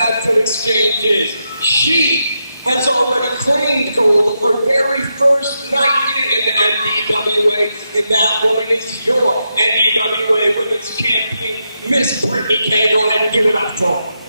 Bradford Exchange. She has already claimed her very first night in MDWA, and that women's your MDWA Women's Champion, Miss Brittany Campbell, and give it up for her.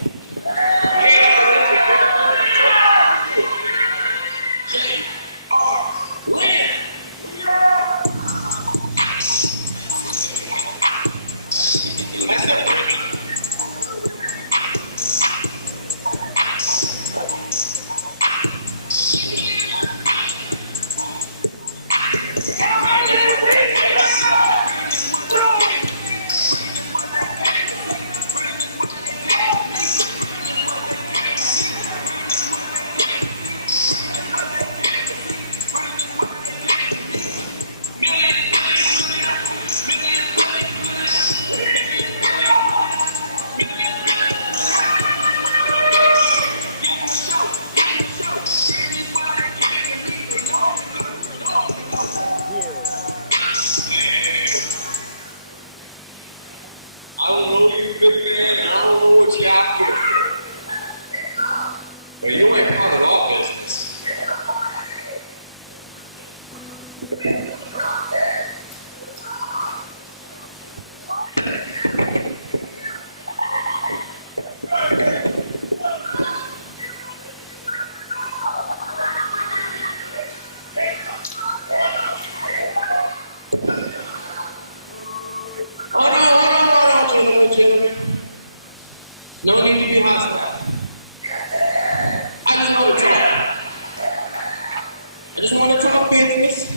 Just want to talk business.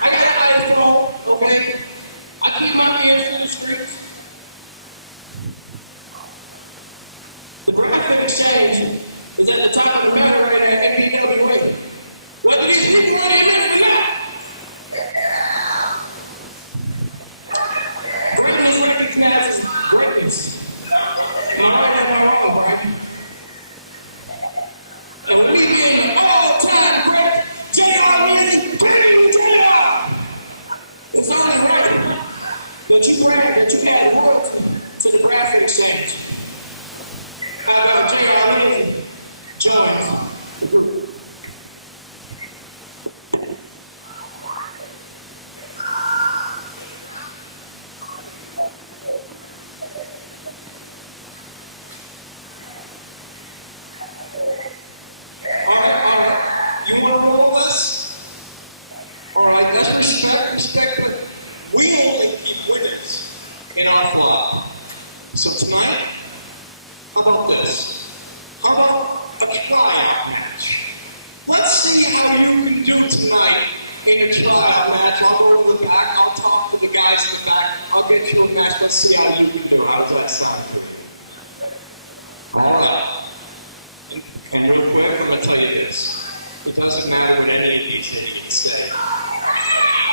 I got to go, okay? I keep my ears in the streets. The Bradford Exchange is at the top of America at MDWA. What do you think what are you going to do? Brothers recognize greatness. And I don't know all right. And we give an all-time great JR Lindsay, it's on the record. But you had work to the Bradford Exchange. How about JR Lindsay? Join the group. You want to roll us? All right, let's respect, but we only keep winners in our flock. So tonight, how about this? How about a tryout match? Let's see how you can do tonight in a tryout match. I'll go to the back, I'll talk to the guys in the back, I'll get you a match. Let's see how you can do it out that side. All right. And whoever will tell you this, it doesn't matter what anything you can say.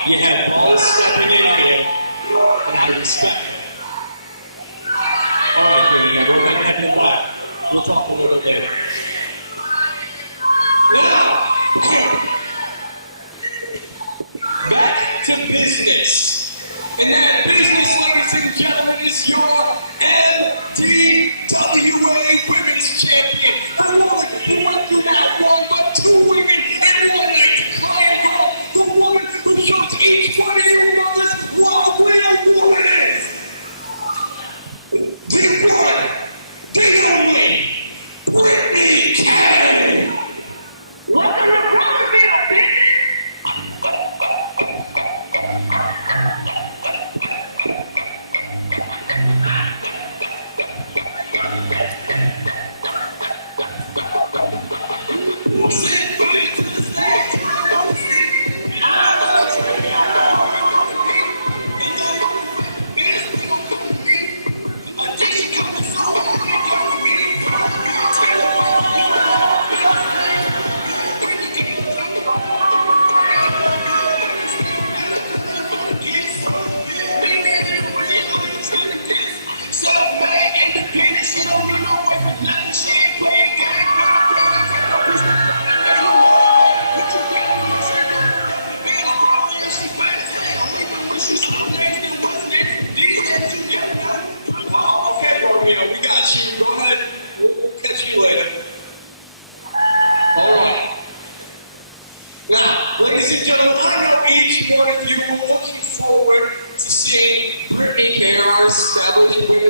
You have all the stuff in you, and I respect it. All right, we're going to get to that. We'll talk a little bit. Now, back to business. And that business, ladies and gentlemen, is your MDWA Women's Champion. I don't want to be working that role, but two women and one entire the woman who shows each one of you brothers what a woman is. Take it. Take it away. Brittany Cassen.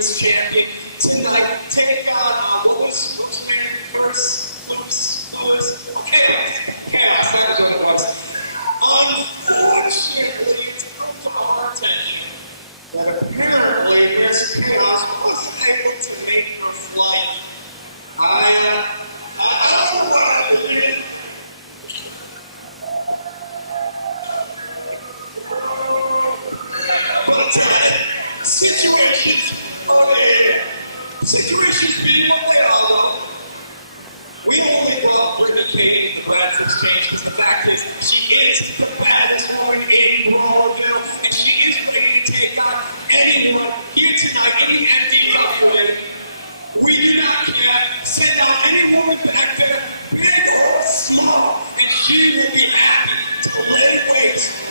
Champion tonight. Take on Lois. What's her name first? Lois. Okay, that's what it was. Unfortunately, it's come to our attention that apparently Miss Chaos wasn't able to make her flight. I don't know what I believe. But today, situations being what they are. We only brought Brittany Kane to Bradford Exchange. The fact is, she is the baddest woman in Brawlville, and she is ready to take on anyone here tonight in the MDWA. We do not care. Send out any woman back there, big or small, and she will be happy to let it wait.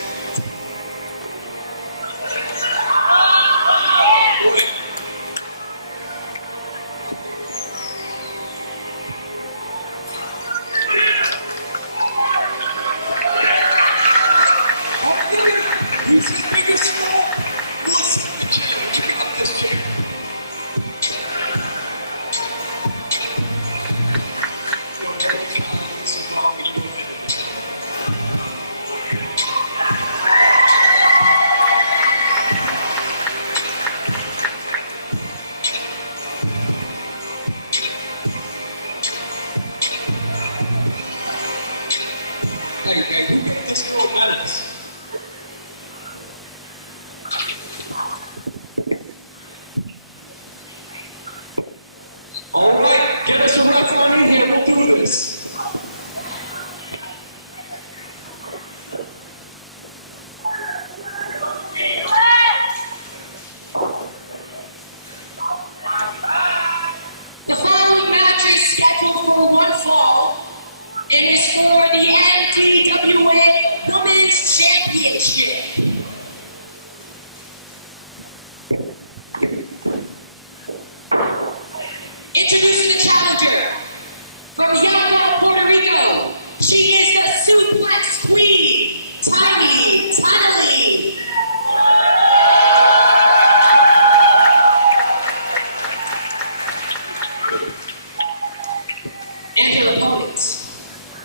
opponents.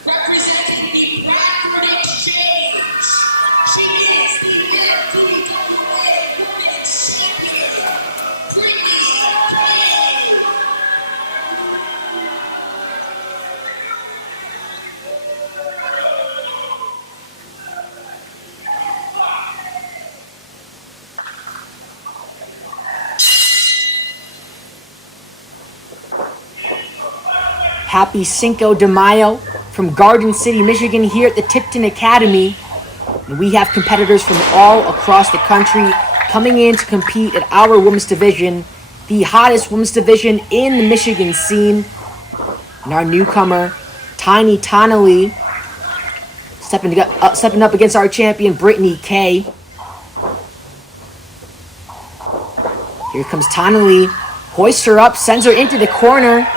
Representing the Bradford Exchange, she is the MDWA Women's Champion, Lindsay. Happy Cinco de Mayo from Garden City, Michigan, here at the Tipton Academy. And we have competitors from all across the country coming in to compete at our women's division, the hottest women's division in the Michigan scene. And our newcomer, Tiny Tonally, stepping up against our champion, Brittany K. Here comes Tonally, hoists her up, sends her into the corner.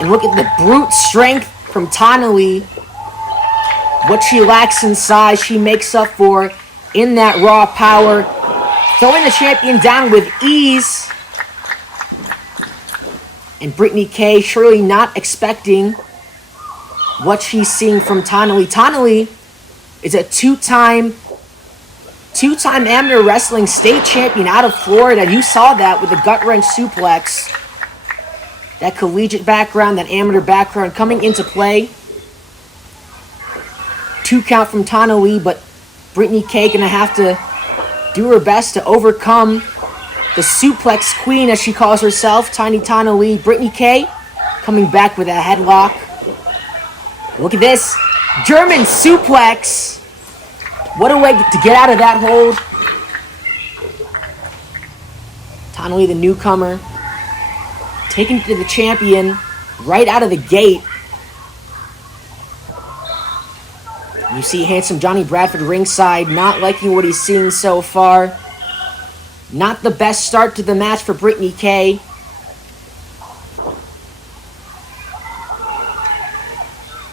And look at the brute strength from Tonally. What she lacks in size, she makes up for in that raw power. Throwing the champion down with ease. And Brittany K surely not expecting what she's seeing from Tonally. Tonally is a two-time amateur wrestling state champion out of Florida. You saw that with the gut-wrench suplex. That collegiate background, that amateur background coming into play. 2 count from Tonally, but Brittany K gonna have to do her best to overcome the suplex queen, as she calls herself, Tiny Tonally. Brittany K coming back with a headlock. Look at this. German suplex. What a way to get out of that hold. Tonally, the newcomer, taken to the champion right out of the gate. You see handsome Johnny Bradford ringside, not liking what he's seeing so far. Not the best start to the match for Brittany K.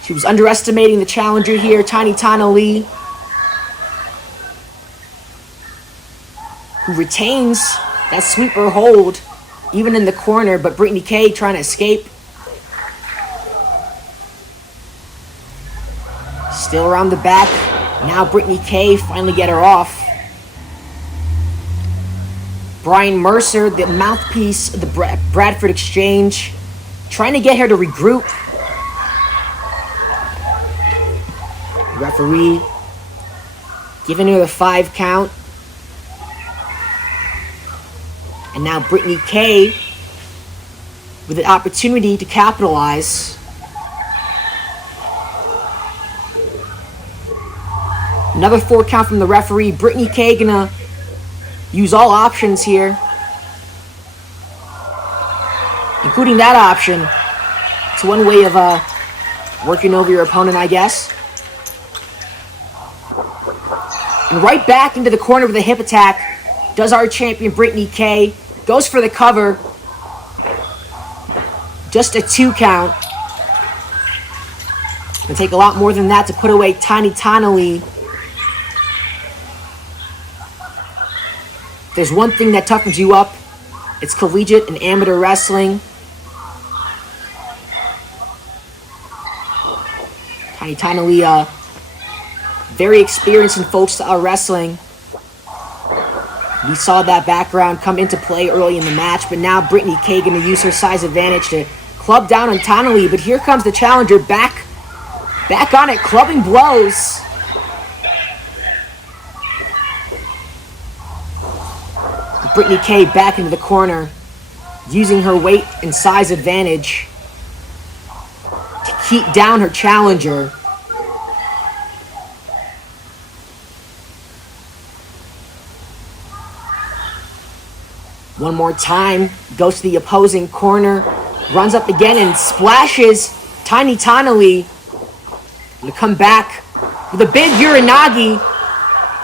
She was underestimating the challenger here, Tiny Tonally, who retains that sweeper hold even in the corner, but Brittany K trying to escape. Still around the back. Now Brittany K finally get her off. Brian Mercer, the mouthpiece of the Bradford Exchange, trying to get her to regroup. The referee giving her the 5 count. And now Brittany K with the opportunity to capitalize. Another 4 count from the referee. Brittany K gonna use all options here, including that option. It's one way of working over your opponent, I guess. And right back into the corner with a hip attack does our champion Brittany K. Goes for the cover. Just a 2 count. It'll take a lot more than that to put away Tiny Tonally. If there's one thing that toughens you up, it's collegiate and amateur wrestling. Tiny Tonally, very experienced in folk style wrestling. We saw that background come into play early in the match, but now Brittany K going to use her size advantage to club down on Tonally. But here comes the challenger back on it, clubbing blows. Brittany K back into the corner, using her weight and size advantage to keep down her challenger. One more time, goes to the opposing corner, runs up again and splashes Tiny Tonally. Gonna come back with a big Uranagi,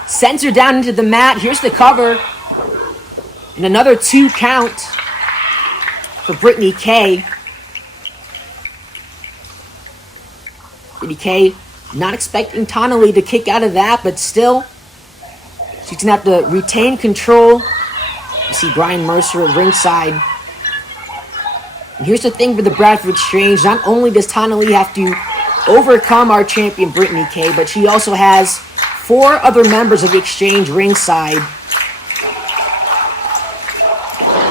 sends her down into the mat. Here's the cover. And another 2 count for Brittany K. Brittany K not expecting Tonally to kick out of that, but still, she's gonna have to retain control. You see Brian Mercer at ringside. And here's the thing with the Bradford Exchange. Not only does Tana Lee have to overcome our champion Brittany K, but she also has 4 other members of the Exchange ringside.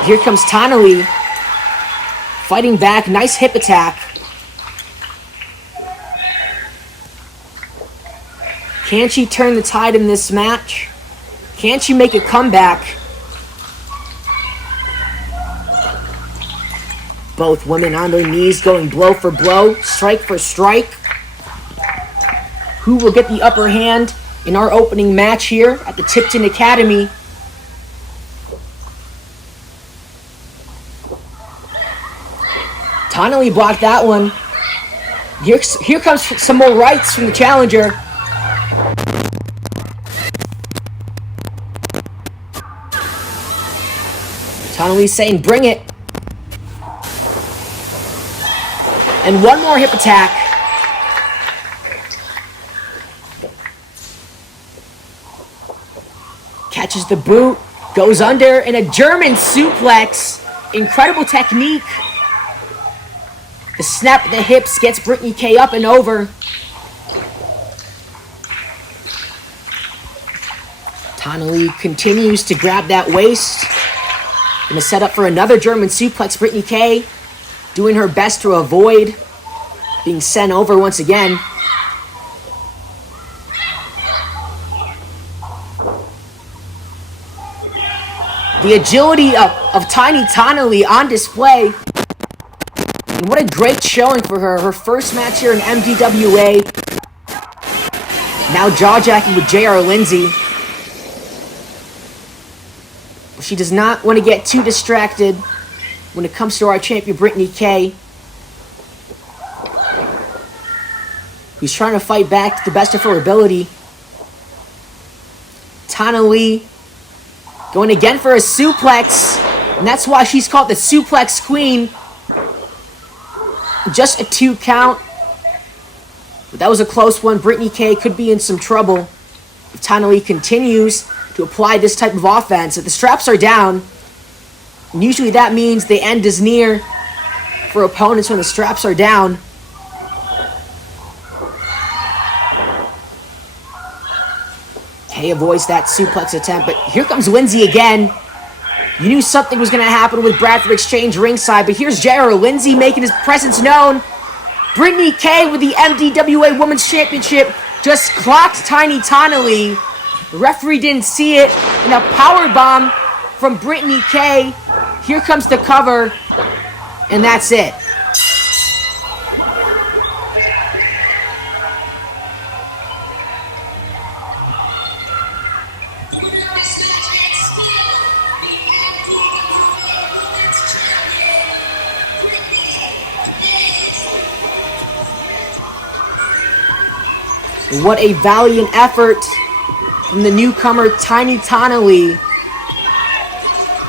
Here comes Tana Lee, fighting back. Nice hip attack. Can she turn the tide in this match? Can she make a comeback? Both women on their knees going blow for blow, strike for strike. Who will get the upper hand in our opening match here at the Tipton Academy? Tana Lee blocked that one. Here comes some more rights from the challenger. Tana Lee saying, bring it. And one more hip attack. Catches the boot, goes under, and a German suplex. Incredible technique. The snap of the hips gets Brittany K up and over. Tana Lee continues to grab that waist. Gonna set up for another German suplex. Brittany K doing her best to avoid being sent over once again. The agility of Tiny Tana Lee on display. And what a great showing for her. Her first match here in MDWA. Now jaw-jacking with JR Lindsay. She does not want to get too distracted when it comes to our champion Brittany K, who's trying to fight back to the best of her ability. Tana Lee going again for a suplex, and that's why she's called the Suplex Queen. Just a 2 count, but that was a close one. Brittany K could be in some trouble if Tana Lee continues to apply this type of offense. If the straps are down, and usually that means the end is near for opponents when the straps are down. Kay avoids that suplex attempt, but here comes Lindsay again. You knew something was going to happen with Bradford Exchange ringside, but here's JR Lindsay making his presence known. Brittany K with the MDWA Women's Championship just clocked Tiny Tana Lee. The referee didn't see it, and a powerbomb from Brittany K. Here comes the cover, and that's it. What a valiant effort from the newcomer Tiny Tana Lee,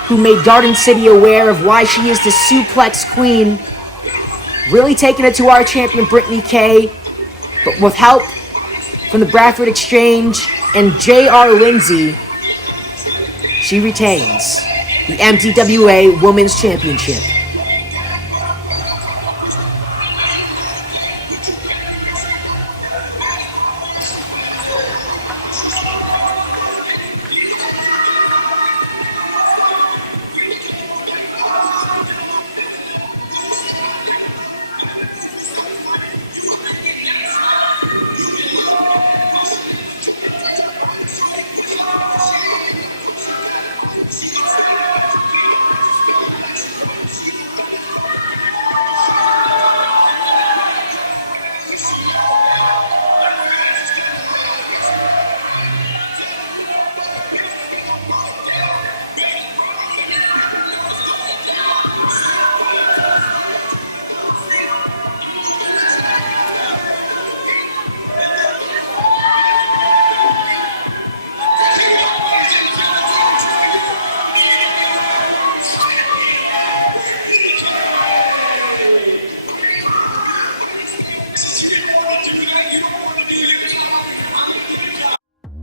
who made Garden City aware of why she is the Suplex Queen. Really taking it to our champion Brittany K, but with help from the Bradford Exchange and JR Lindsay, she retains the MDWA Women's Championship.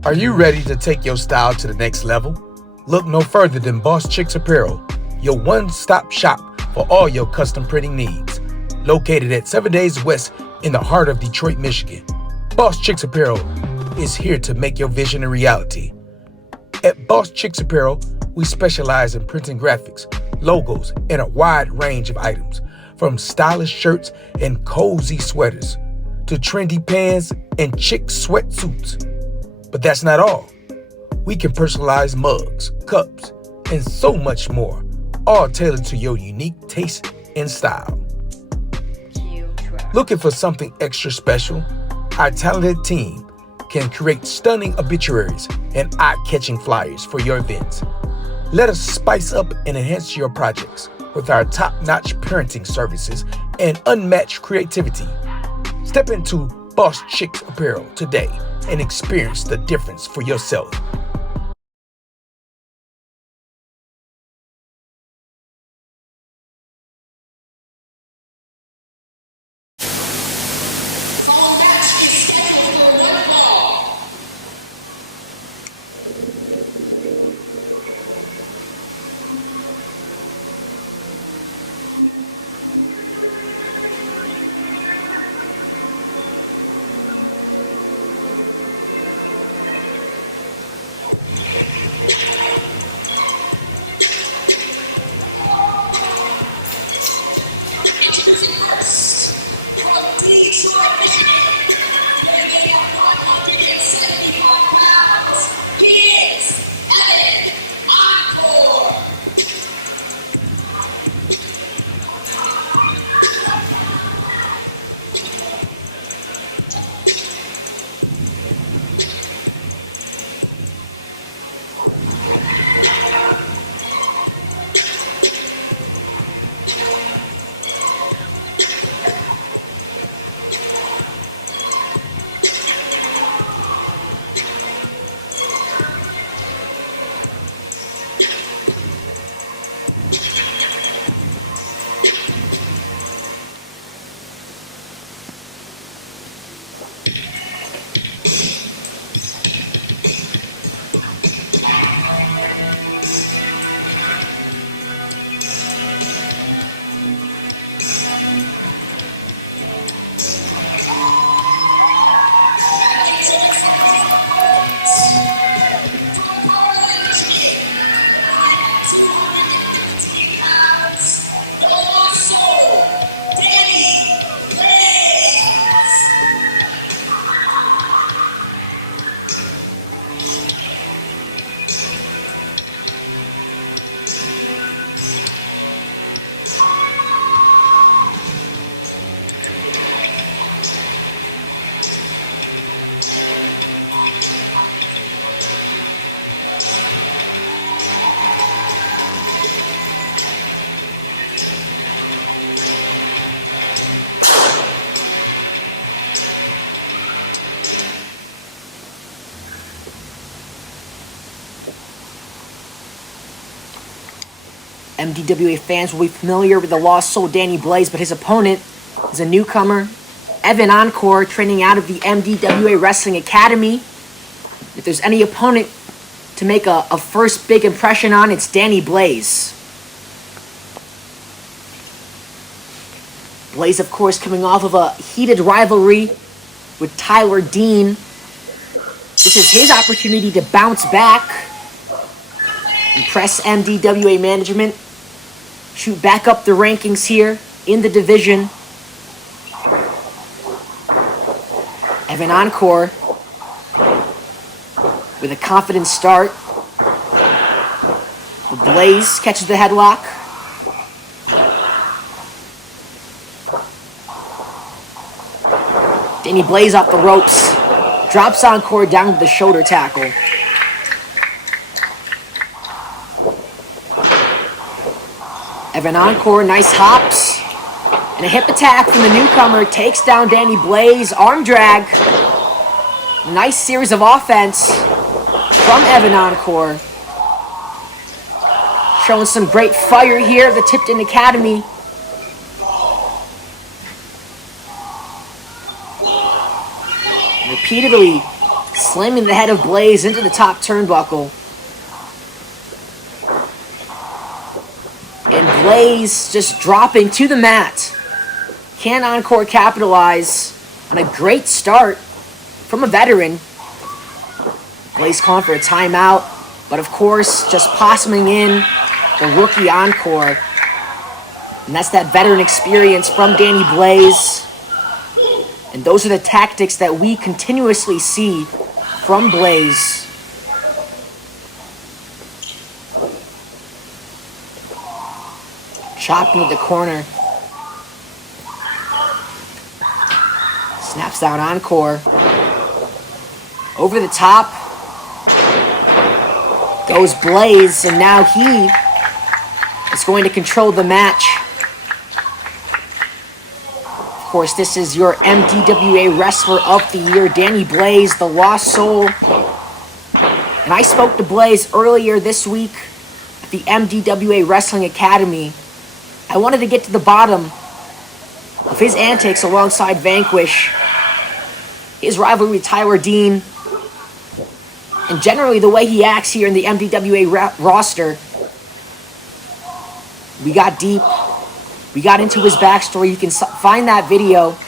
Are you ready to take your style to the next level? Look no further than Boss Chicks Apparel, your one-stop shop for all your custom printing needs. Located at 7 Days West in the heart of Detroit, Michigan, Boss Chicks Apparel is here to make your vision a reality. At Boss Chicks Apparel, we specialize in printing graphics, logos, and a wide range of items, from stylish shirts and cozy sweaters to trendy pants and chic sweatsuits. But that's not all. We can personalize mugs, cups, and so much more, all tailored to your unique taste and style. Looking for something extra special? Our talented team can create stunning obituaries and eye-catching flyers for your events. Let us spice up and enhance your projects with our top-notch printing services and unmatched creativity. Step into Boss Chicks Apparel today and experience the difference for yourself. MDWA fans will be familiar with the lost soul Danny Blaze, but his opponent is a newcomer, Evan Encore, training out of the MDWA Wrestling Academy. If there's any opponent to make a first big impression on, it's Danny Blaze. Blaze, of course, coming off of a heated rivalry with Tyler Dean. This is his opportunity to bounce back, impress MDWA management, shoot back up the rankings here in the division. Evan Encore with a confident start. Blaze catches the headlock. Danny Blaze off the ropes. Drops Encore down to the shoulder tackle. Evan Encore, nice hops. And a hip attack from the newcomer takes down Danny Blaze. Arm drag. Nice series of offense from Evan Encore. Showing some great fire here at the Tipton Academy. Repeatedly slamming the head of Blaze into the top turnbuckle. And Blaze just dropping to the mat. Can Encore capitalize on a great start from a veteran? Blaze calling for a timeout, but of course, just possuming in the rookie Encore. And that's that veteran experience from Danny Blaze. And those are the tactics that we continuously see from Blaze. Chopping at the corner. Snaps down Encore. Over the top. Goes Blaze, and now he is going to control the match. Of course, this is your MDWA Wrestler of the Year, Danny Blaze, the Lost Soul. And I spoke to Blaze earlier this week at the MDWA Wrestling Academy. I wanted to get to the bottom of his antics alongside Vanquish, his rivalry with Tyler Dean, and generally the way he acts here in the MDWA roster. We got deep. We got into his backstory. You can find that video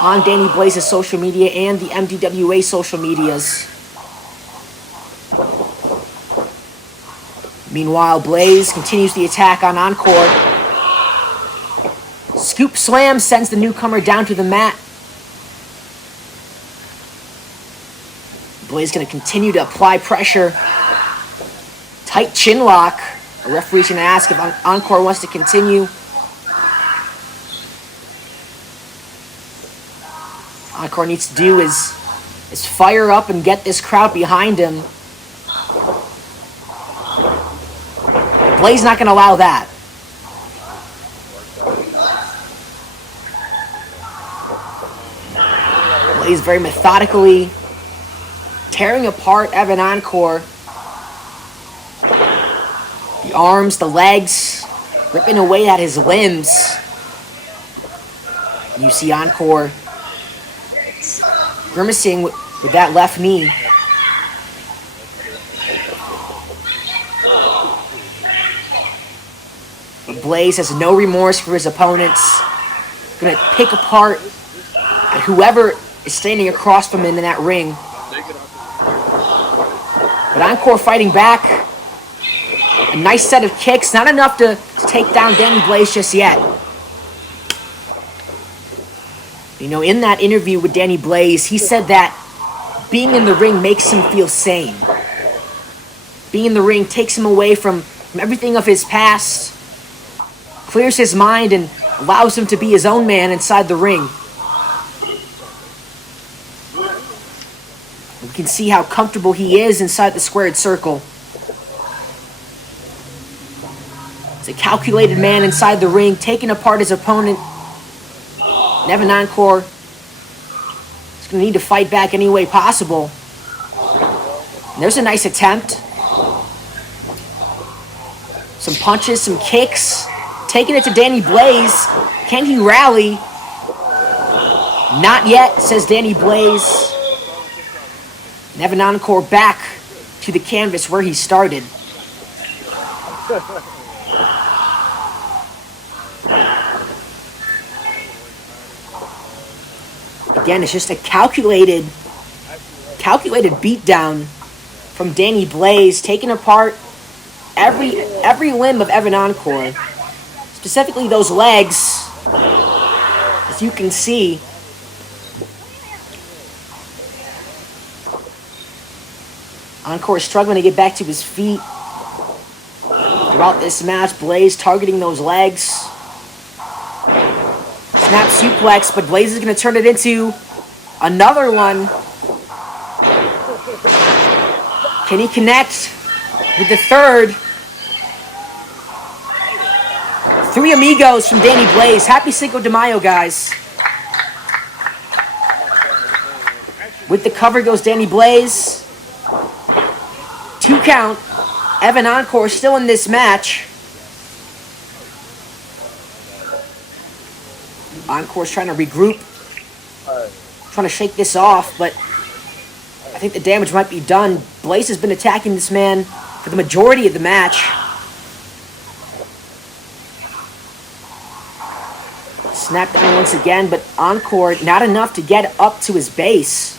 on Danny Blaze's social media and the MDWA social medias. Meanwhile, Blaze continues the attack on Encore. Scoop slam sends the newcomer down to the mat. Blaze going to continue to apply pressure. Tight chin lock. The referee's going to ask if Encore wants to continue. Encore needs to do is fire up and get this crowd behind him. Blaze not going to allow that. Blaze very methodically tearing apart Evan Encore. The arms, the legs, ripping away at his limbs. You see Encore grimacing with that left knee. But Blaze has no remorse for his opponents. Gonna pick apart whoever is standing across from him in that ring. But Encore fighting back. A nice set of kicks. Not enough to take down Danny Blaze just yet. You know, in that interview with Danny Blaze, he said that being in the ring makes him feel sane. Being in the ring takes him away from everything of his past, clears his mind, and allows him to be his own man inside the ring. We can see how comfortable he is inside the squared circle. He's a calculated man inside the ring, taking apart his opponent. Evan Encore is going to need to fight back any way possible. And there's a nice attempt. Some punches, some kicks. Taking it to Danny Blaze. Can he rally? Not yet, says Danny Blaze. And Evan Encore back to the canvas where he started. Again, it's just a calculated beatdown from Danny Blaze, taking apart every limb of Evan Encore, specifically those legs, as you can see. Encore is struggling to get back to his feet. Throughout this match, Blaze targeting those legs. Snap suplex, but Blaze is going to turn it into another one. Can he connect with the third? 3 amigos from Danny Blaze. Happy Cinco de Mayo, guys. With the cover goes Danny Blaze. 2 count. Evan Encore still in this match. Encore's trying to regroup, trying to shake this off, but I think the damage might be done. Blaze has been attacking this man for the majority of the match. Snap down once again, but Encore, not enough to get up to his base.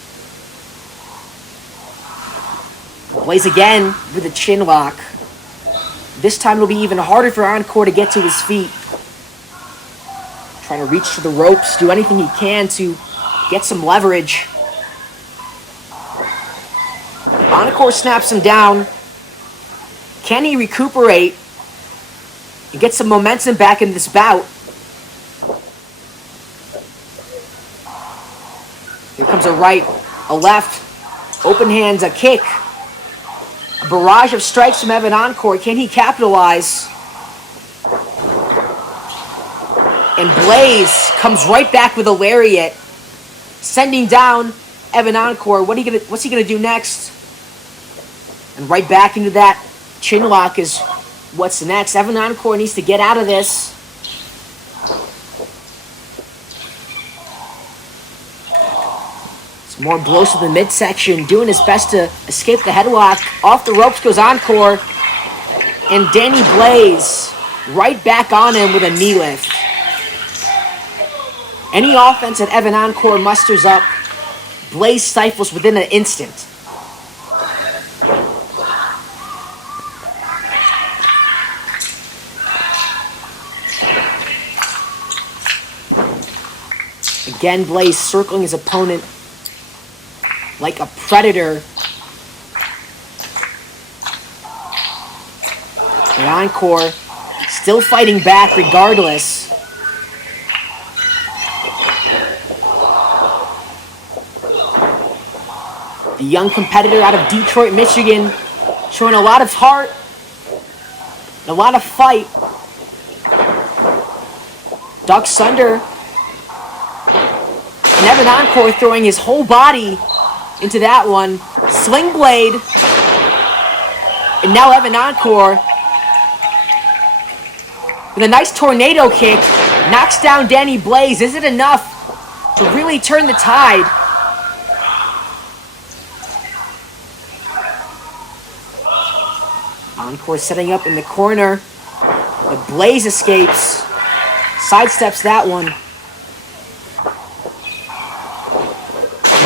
Blaze again with a chin lock. This time it'll be even harder for Encore to get to his feet. Trying to reach to the ropes, do anything he can to get some leverage. Encore snaps him down. Can he recuperate and get some momentum back in this bout? Here comes a right, a left, open hands, a kick. A barrage of strikes from Evan Encore. Can he capitalize? And Blaze comes right back with a lariat, sending down Evan Encore. What's he gonna do next? And right back into that chin lock is what's next. Evan Encore needs to get out of this. Some more blows to the midsection, doing his best to escape the headlock. Off the ropes goes Encore. And Danny Blaze right back on him with a knee lift. Any offense that Evan Encore musters up, Blaze stifles within an instant. Again, Blaze circling his opponent like a predator. And Encore still fighting back regardless. The young competitor out of Detroit, Michigan, showing a lot of heart, a lot of fight. Ducks under. And Evan Encore throwing his whole body into that one. Sling blade. And now Evan Encore with a nice tornado kick. Knocks down Danny Blaze. Is it enough to really turn the tide? Encore setting up in the corner. But Blaze escapes. Sidesteps that one.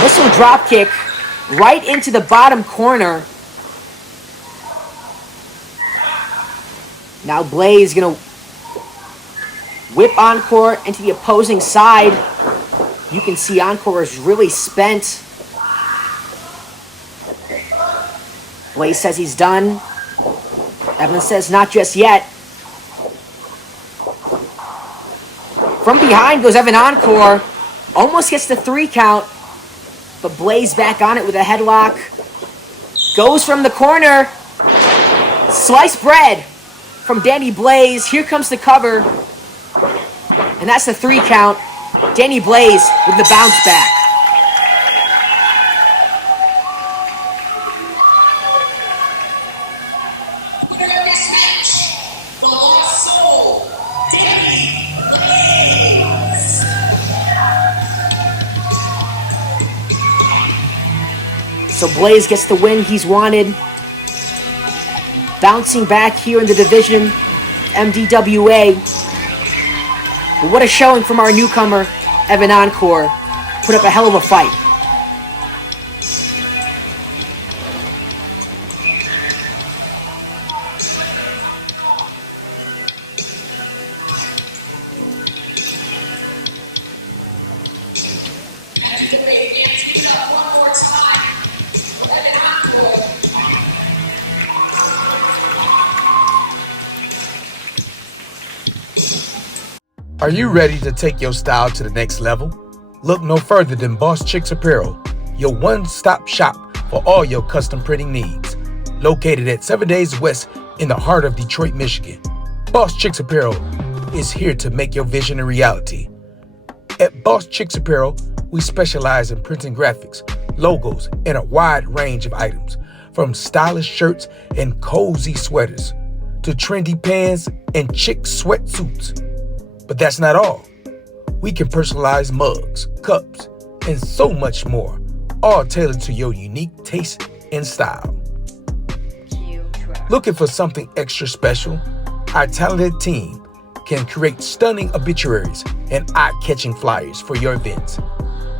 Missile Dropkick right into the bottom corner. Now Blaze gonna whip Encore into the opposing side. You can see Encore is really spent. Blaze says he's done. Evan says not just yet. From behind goes Evan Encore. Almost gets the 3 count. But Blaze back on it with a headlock. Goes from the corner. Sliced bread from Danny Blaze. Here comes the cover. And that's the 3 count. Danny Blaze with the bounce back. So Blaze gets the win he's wanted. Bouncing back here in the division, MDWA. But what a showing from our newcomer, Evan Encore. Put up a hell of a fight. Are you ready to take your style to the next level? Look no further than Boss Chicks Apparel, your one-stop shop for all your custom printing needs. Located at 7 Days West in the heart of Detroit, Michigan, Boss Chicks Apparel is here to make your vision a reality. At Boss Chicks Apparel, we specialize in printing graphics, logos, and a wide range of items, from stylish shirts and cozy sweaters to trendy pants and chic sweatsuits. But that's not all. We can personalize mugs, cups, and so much more, all tailored to your unique taste and style. Looking for something extra special? Our talented team can create stunning obituaries and eye-catching flyers for your events.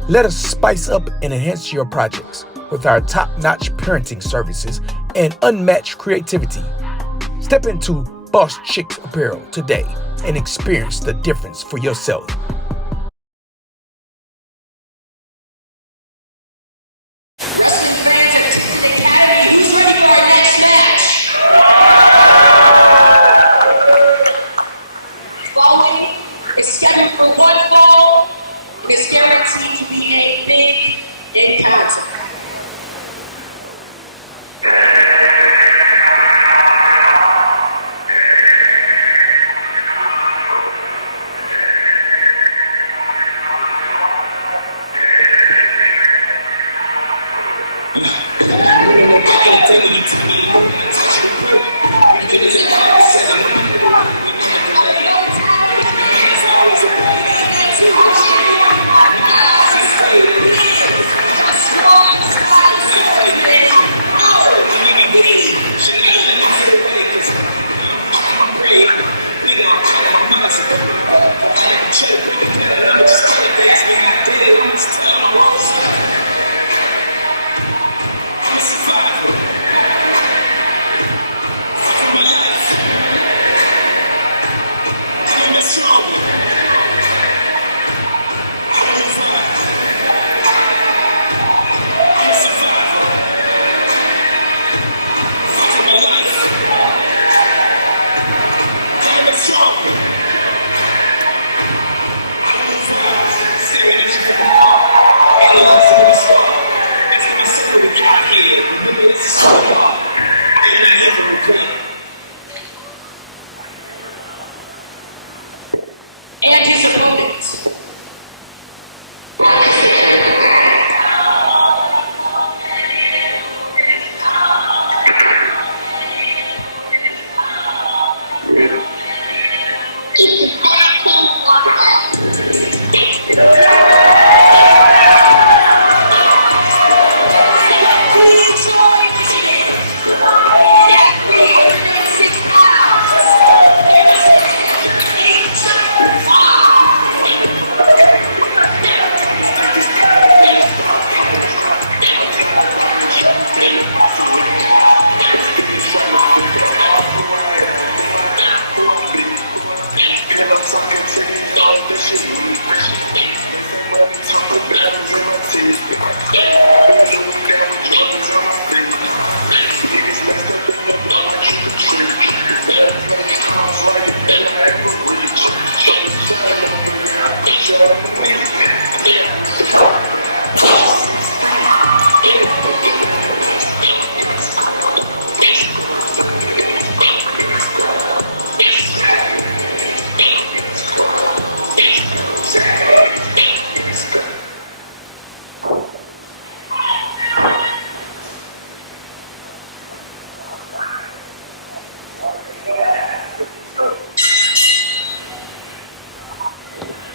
Let us spice up and enhance your projects with our top-notch parenting services and unmatched creativity. Step into Boss Chicks Apparel today and experience the difference for yourself.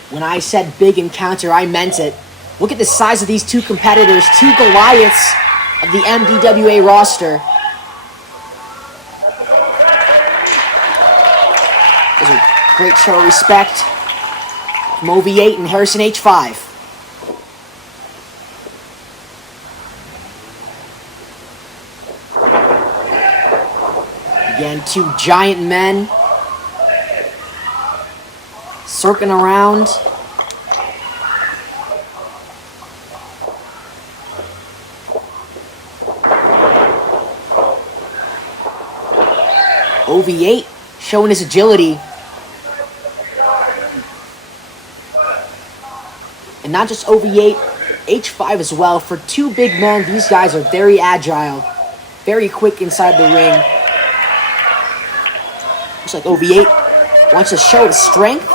When I said big encounter, I meant it. Look at the size of these two competitors, two Goliaths of the MDWA roster. There's a great show of respect from OV8 and Harrison H5. Again, two giant men circling around. OV8 showing his agility. And not just OV8, H5 as well. For two big men, these guys are very agile, very quick inside the ring. Looks like OV8 wants to show his strength.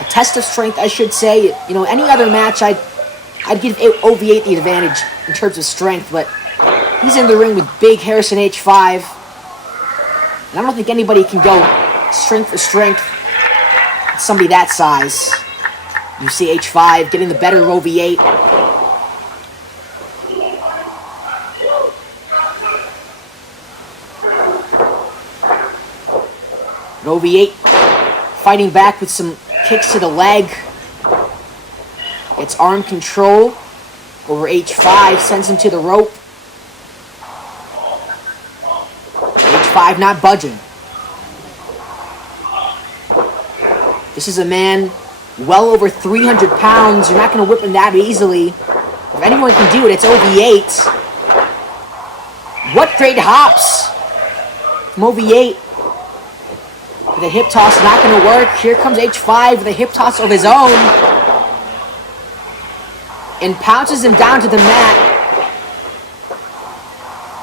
A test of strength, I should say. You know, any other match, I'd give OV8 the advantage in terms of strength, but he's in the ring with big Harrison H5. And I don't think anybody can go strength for strength with somebody that size. You see H5 getting the better of OV8. And OV8 fighting back with some kicks to the leg. Gets arm control over H5, sends him to the rope. H5 not budging. This is a man well over 300 pounds. You're not going to whip him that easily. If anyone can do it, it's OV8. What great hops from OV8. With a hip toss, not going to work. Here comes H5 with a hip toss of his own. And pounces him down to the mat.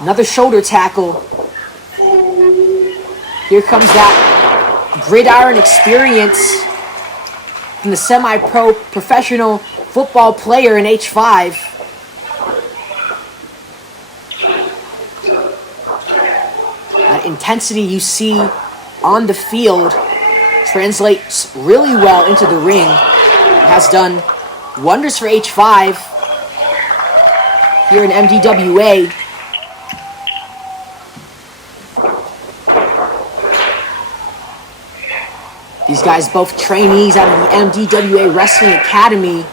Another shoulder tackle. Here comes that gridiron experience from the semi-pro professional football player in H5. That intensity you see on the field translates really well into the ring. It has done wonders for H5 here in MDWA. These guys both trainees out of the MDWA Wrestling Academy.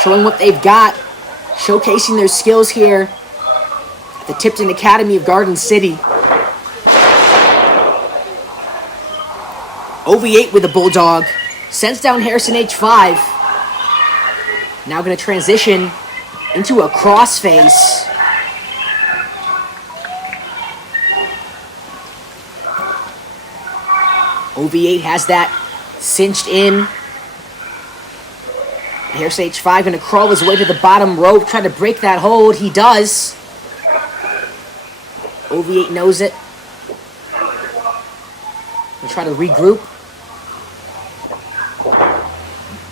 Showing what they've got. Showcasing their skills here at the Tipton Academy of Garden City. OV8 with a bulldog. Sends down Harrison H5. Now going to transition into a crossface. OV8 has that cinched in. Harrison H5 going to crawl his way to the bottom rope, try to break that hold. He does. OV8 knows it. He'll try to regroup.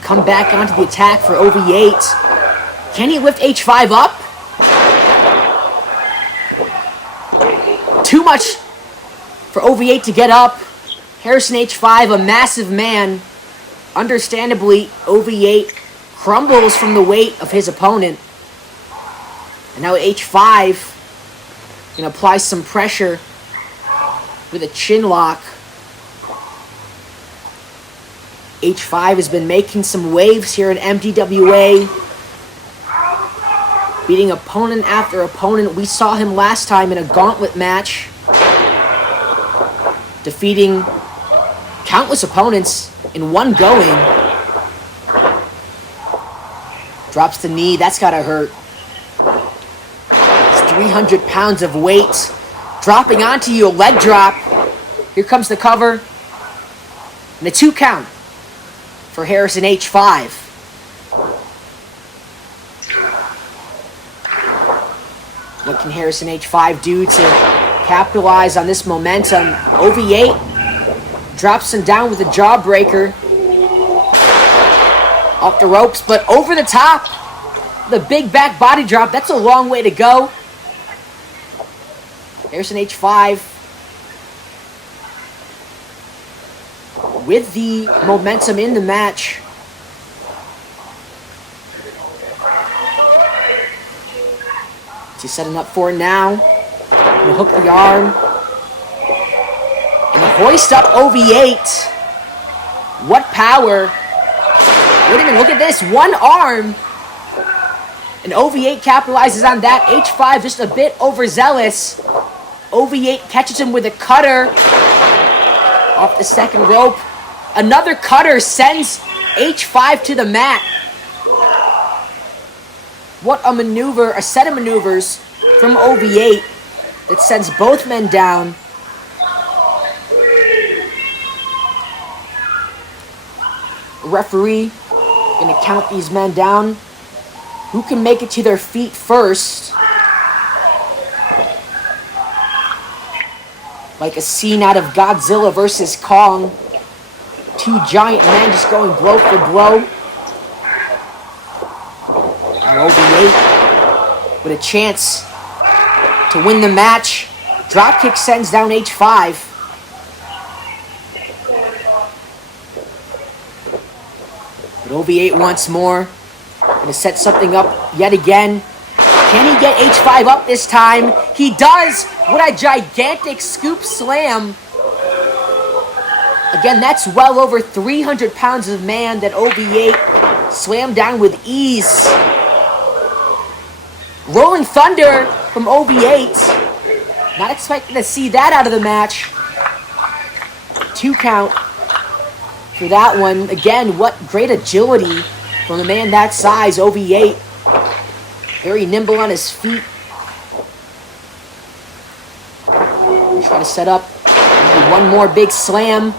Come back onto the attack for OV8. Can he lift H5 up? Too much for OV8 to get up. Harrison H5, a massive man. Understandably, OV8 crumbles from the weight of his opponent. And now H5 can apply some pressure with a chin lock. H5 has been making some waves here in MDWA. Beating opponent after opponent. We saw him last time in a gauntlet match. Defeating countless opponents in one going. Drops the knee. That's gotta hurt. It's 300 pounds of weight. Dropping onto you. A leg drop. Here comes the cover. And a 2 count for Harrison H5. What can Harrison H5 do to capitalize on this momentum? OV8 drops him down with a jawbreaker. Off the ropes, but over the top. The big back body drop. That's a long way to go. Harrison H5 with the momentum in the match. He's setting up for it now. Gonna hook the arm. And hoist up OV8. What power. Wait a minute, look at this. One arm. And OV8 capitalizes on that. H5 just a bit overzealous. OV8 catches him with a cutter. Off the second rope. Another cutter sends H5 to the mat. What a maneuver, a set of maneuvers from OV8 that sends both men down. Referee gonna count these men down. Who can make it to their feet first? Like a scene out of Godzilla versus Kong. 2 giant men just going blow for blow. Now OV8 with a chance to win the match. Dropkick sends down H5. But OV8 once more. Gonna set something up yet again. Can he get H5 up this time? He does! What a gigantic scoop slam. Again, that's well over 300 pounds of man that OV8 slammed down with ease. Rolling Thunder from OV8. Not expecting to see that out of the match. 2 count for that one. Again, what great agility from a man that size, OV8. Very nimble on his feet. Try to set up one more big slam.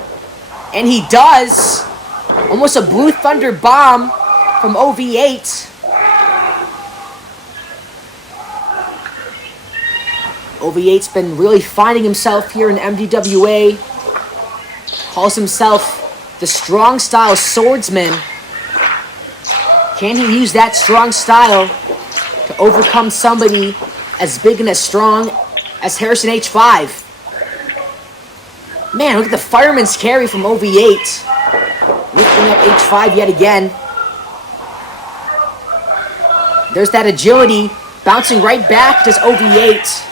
And he does. Almost a Blue Thunder bomb from OV8. OV8's been really finding himself here in MDWA. Calls himself the strong style swordsman. Can he use that strong style to overcome somebody as big and as strong as Harrison H5? Man, look at the fireman's carry from OV8. Lifting up H5 yet again. There's that agility. Bouncing right back, does OV8.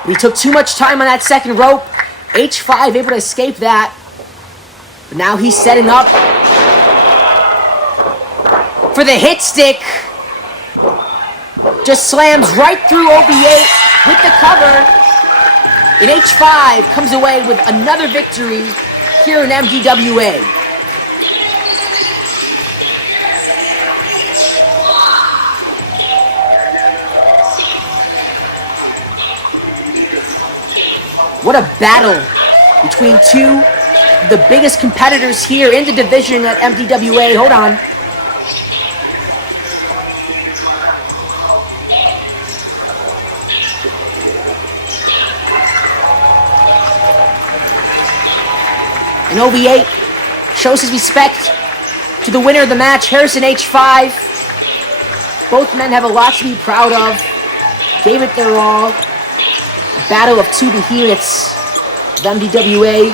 But he took too much time on that second rope. H5 able to escape that. But now he's setting up for the hit stick. Just slams right through OV8 with the cover. And H5 comes away with another victory here in MDWA. What a battle between two of the biggest competitors here in the division at MDWA. Hold on. And OV8 shows his respect to the winner of the match, Harrison H5. Both men have a lot to be proud of. Gave it their all. A battle of two behemoths of MDWA.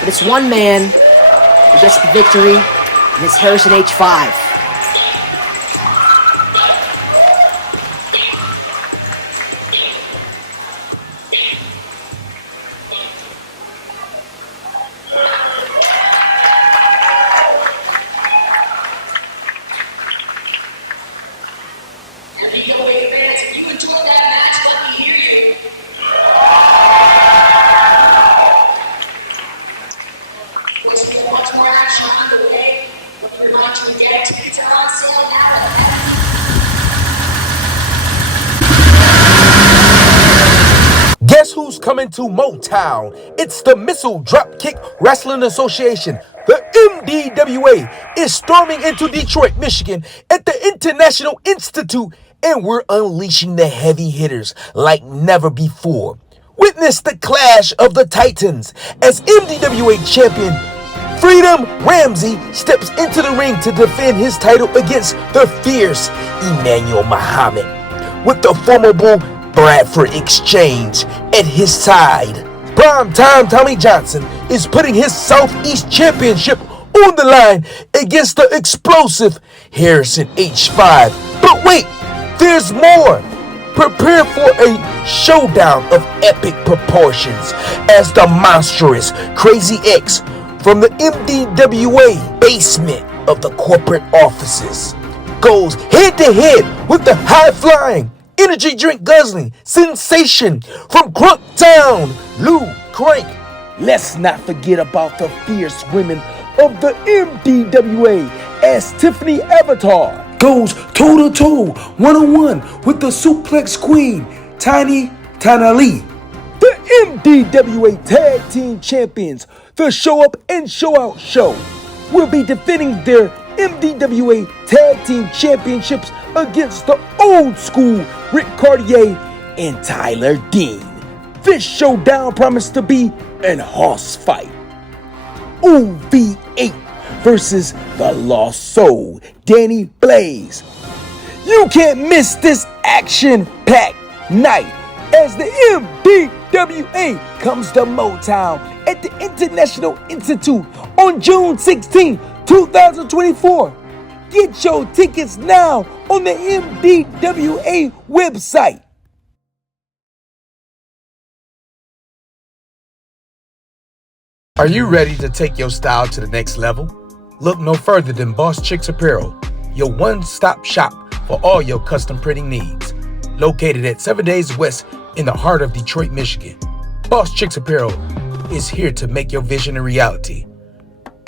But it's one man who gets the victory, and it's Harrison H5. Guess who's coming to Motown? It's the Missile Dropkick Wrestling Association. The MDWA is storming into Detroit, Michigan at the International Institute, and we're unleashing the heavy hitters like never before. Witness the clash of the Titans as MDWA champion Freedom Ramsey steps into the ring to defend his title against the fierce Emmanuel Muhammad, with the formidable Bradford Exchange at his side. Primetime Tommy Johnson is putting his Southeast Championship on the line against the explosive Harrison H5. But wait, there's more. Prepare for a showdown of epic proportions as the monstrous Crazy X from the MDWA basement of the corporate offices goes head to head with the high-flying, energy drink guzzling sensation from Crunktown, Lou Crank. Let's not forget about the fierce women of the MDWA as Tiffany Avatar goes toe-to-toe, one-on-one with the suplex queen, Tiny Lee. The MDWA Tag Team Champions, the Show Up and Show Out Show, will be defending their MDWA Tag Team Championships against the old school Rick Cartier and Tyler Dean. This showdown promised to be an horse fight. OV8 versus the Lost Soul, Danny Blaze. You can't miss this action-packed night as the MDWA comes to Motown at the International Institute on June 16, 2024. Get your tickets now on the MDWA website. Are you ready to take your style to the next level? Look no further than Boss Chicks Apparel, your one-stop shop for all your custom printing needs. Located at 7 Days West in the heart of Detroit, Michigan, Boss Chicks Apparel is here to make your vision a reality.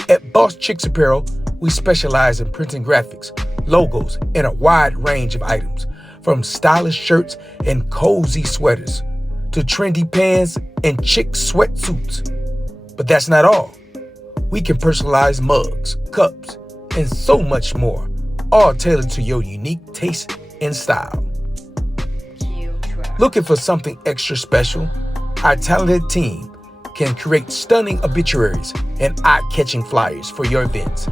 At Boss Chicks Apparel, we specialize in printing graphics, logos, and a wide range of items, from stylish shirts and cozy sweaters to trendy pants and chic sweatsuits. But that's not all. We can personalize mugs, cups, and so much more, all tailored to your unique taste and style. Looking for something extra special? Our talented team can create stunning obituaries and eye-catching flyers for your events.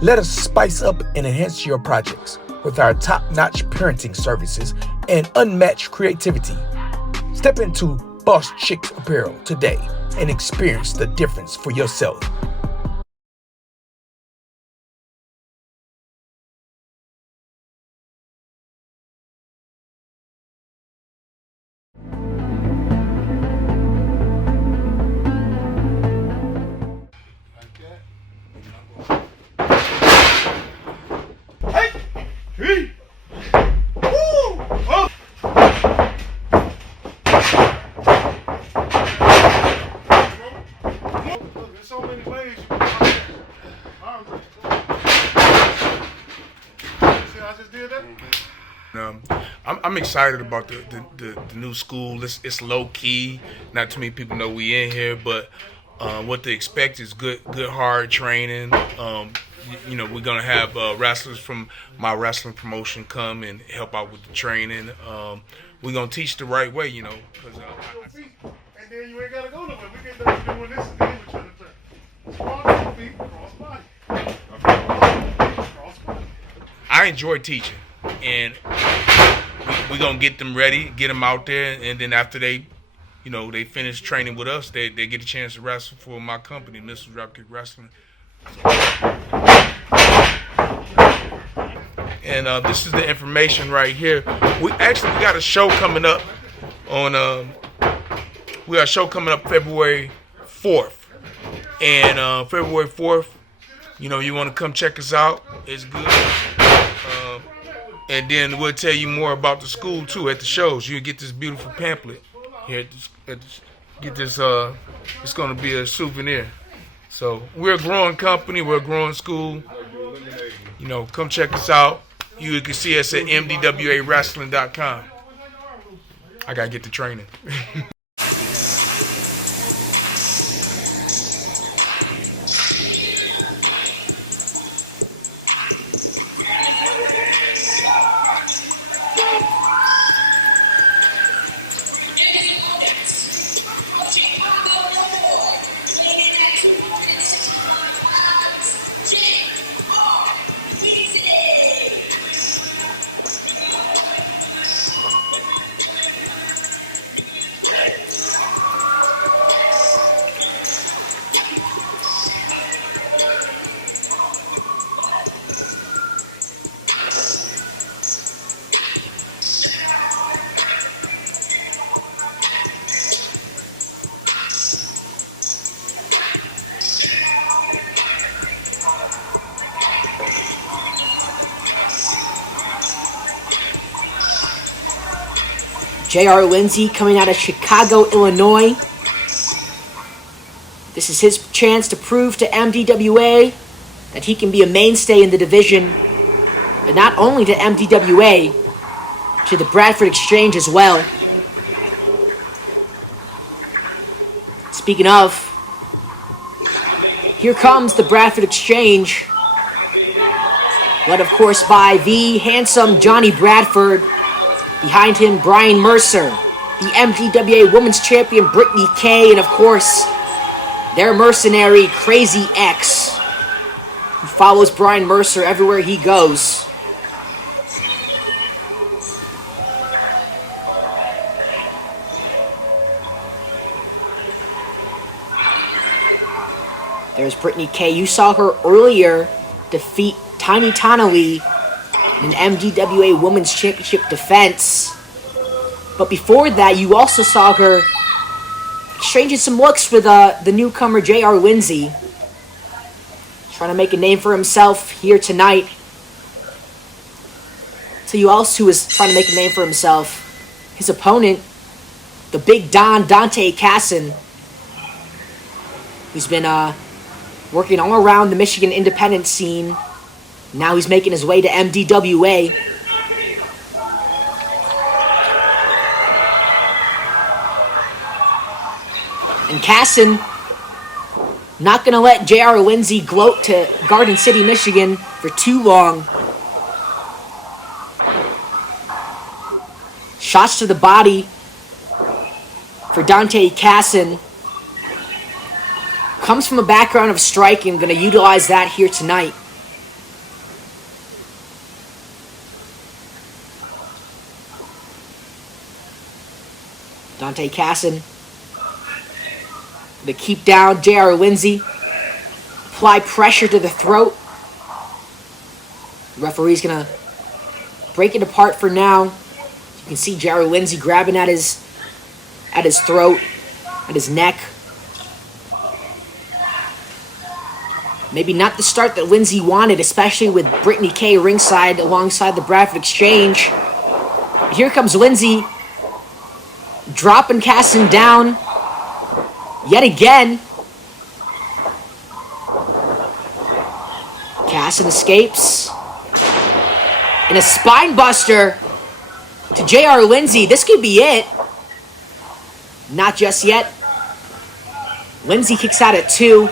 Let us spice up and enhance your projects with our top-notch parenting services and unmatched creativity. Step into Boss Chicks Apparel today and experience the difference for yourself. I'm excited about the new school. It's low key. Not too many people know we in here, but what to expect is good hard training. We're gonna have wrestlers from my wrestling promotion come and help out with the training. We're gonna teach the right way, and then you ain't gotta go nowhere. We get done doing this and then we're trying to turn. Cross feet, cross body. Cross body. I enjoy teaching, and we're gonna get them ready, get them out there, and then after they finish training with us, they get a chance to wrestle for my company, Missile Dropkick Wrestling. And this is the information right here. We got a show coming up on we got a show coming up February 4th. And February 4th, you want to come check us out. It's good. And then we'll tell you more about the school too at the shows. You'll get this beautiful pamphlet here. Get this. It's going to be a souvenir. So we're a growing company. We're a growing school. Come check us out. You can see us at MDWAWrestling.com. I gotta get the training. J.R. Lindsay coming out of Chicago, Illinois. This is his chance to prove to MDWA that he can be a mainstay in the division, but not only to MDWA, to the Bradford Exchange as well. Speaking of, here comes the Bradford Exchange, led of course by the handsome Johnny Bradford. Behind him, Brian Mercer, the MDWA Women's Champion Brittany Kay, and of course, their mercenary Crazy X, who follows Brian Mercer everywhere he goes. There's Brittany Kay. You saw her earlier defeat Tiny Tonally in an MDWA Women's Championship defense. But before that, you also saw her exchanging some looks with the newcomer J.R. Lindsay. Trying to make a name for himself here tonight. Tell you else who is trying to make a name for himself. His opponent, the big Don, Dante Cassen, who's been working all around the Michigan independent scene. Now he's making his way to MDWA. And Cassen not going to let J.R. Lindsay gloat to Garden City, Michigan for too long. Shots to the body for Dante Cassen. Comes from a background of striking. Going to utilize that here tonight. Dante Cassen to keep down J.R. Lindsay. Apply pressure to the throat. The referee's going to break it apart for now. You can see J.R. Lindsay grabbing at his throat, at his neck. Maybe not the start that Lindsay wanted, especially with Brittany K ringside alongside the Bradford Exchange. Here comes Lindsay, dropping Cassen down yet again. Cassen escapes. And a spine buster to J.R. Lindsay. This could be it. Not just yet. Lindsay kicks out at 2.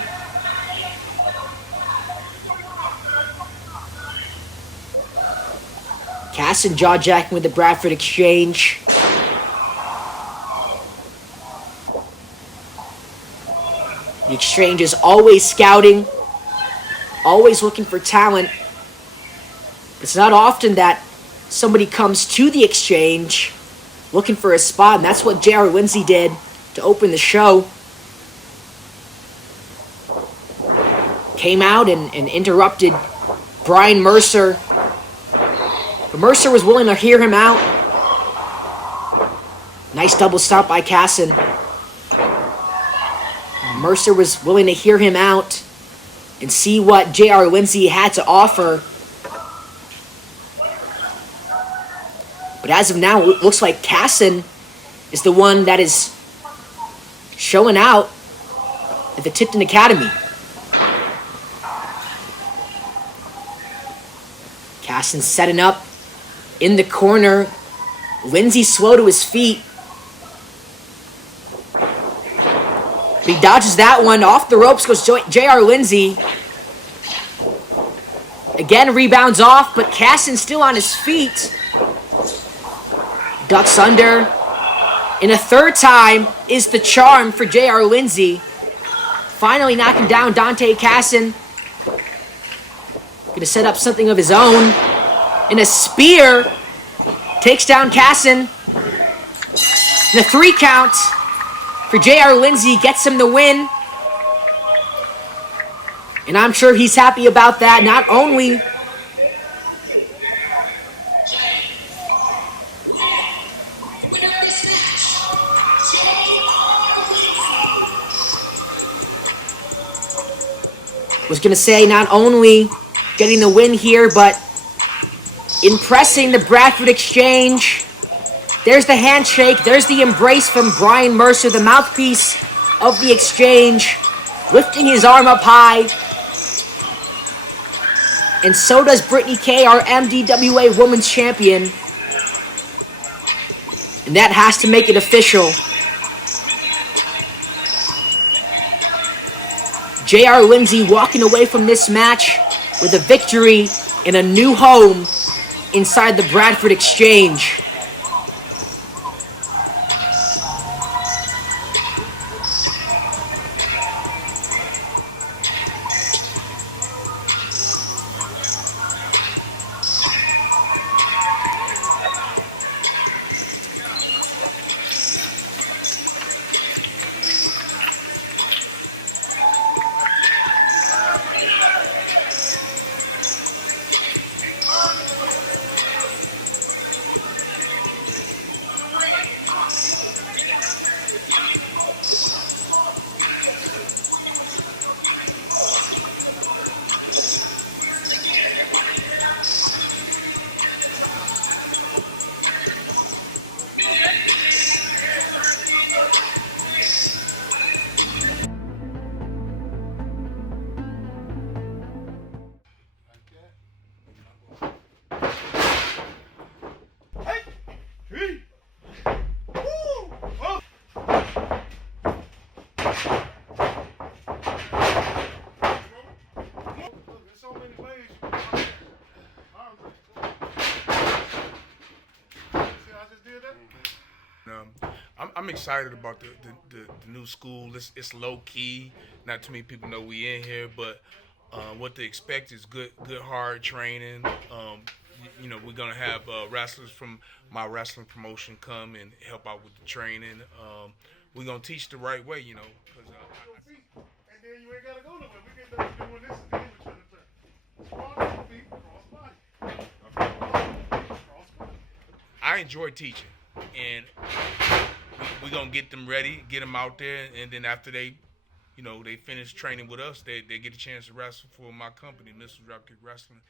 Cassen jaw-jacking with the Bradford Exchange. The Exchange is always scouting, always looking for talent. It's not often that somebody comes to the Exchange looking for a spot, and that's what J.R. Lindsay did to open the show. Came out and interrupted Brian Mercer. But Mercer was willing to hear him out. Nice double stomp by Cassen. Mercer was willing to hear him out and see what J.R. Lindsay had to offer. But as of now, it looks like Cassen is the one that is showing out at the Tipton Academy. Cassen setting up in the corner. Lindsay slow to his feet. But he dodges that one. Off the ropes goes J.R. Lindsay. Again, rebounds off, but Cassen still on his feet. Ducks under. And a third time is the charm for J.R. Lindsay. Finally knocking down Dante Cassen. Going to set up something of his own. And a spear takes down Cassen. And a 3 count for J.R. Lindsay gets him the win. And I'm sure he's happy about that. Not only getting the win here, but impressing the Bradford Exchange. There's the handshake. There's the embrace from Brian Mercer, the mouthpiece of the Exchange, lifting his arm up high. And so does Brittany K, our MDWA Women's Champion. And that has to make it official. J.R. Lindsay walking away from this match with a victory in a new home inside the Bradford Exchange. I'm excited about the new school. It's low key. Not too many people know we in here, but what to expect is good hard training. We're gonna have wrestlers from my wrestling promotion come and help out with the training. We're gonna teach the right way, you know. And then you ain't gotta go nowhere. We get done doing this and then we turn the turn. Squat your feet, cross body. Cross body. I enjoy teaching, and we're gonna get them ready, get them out there, and then after they finish training with us, they get a chance to wrestle for my company, Missile Dropkick Wrestling.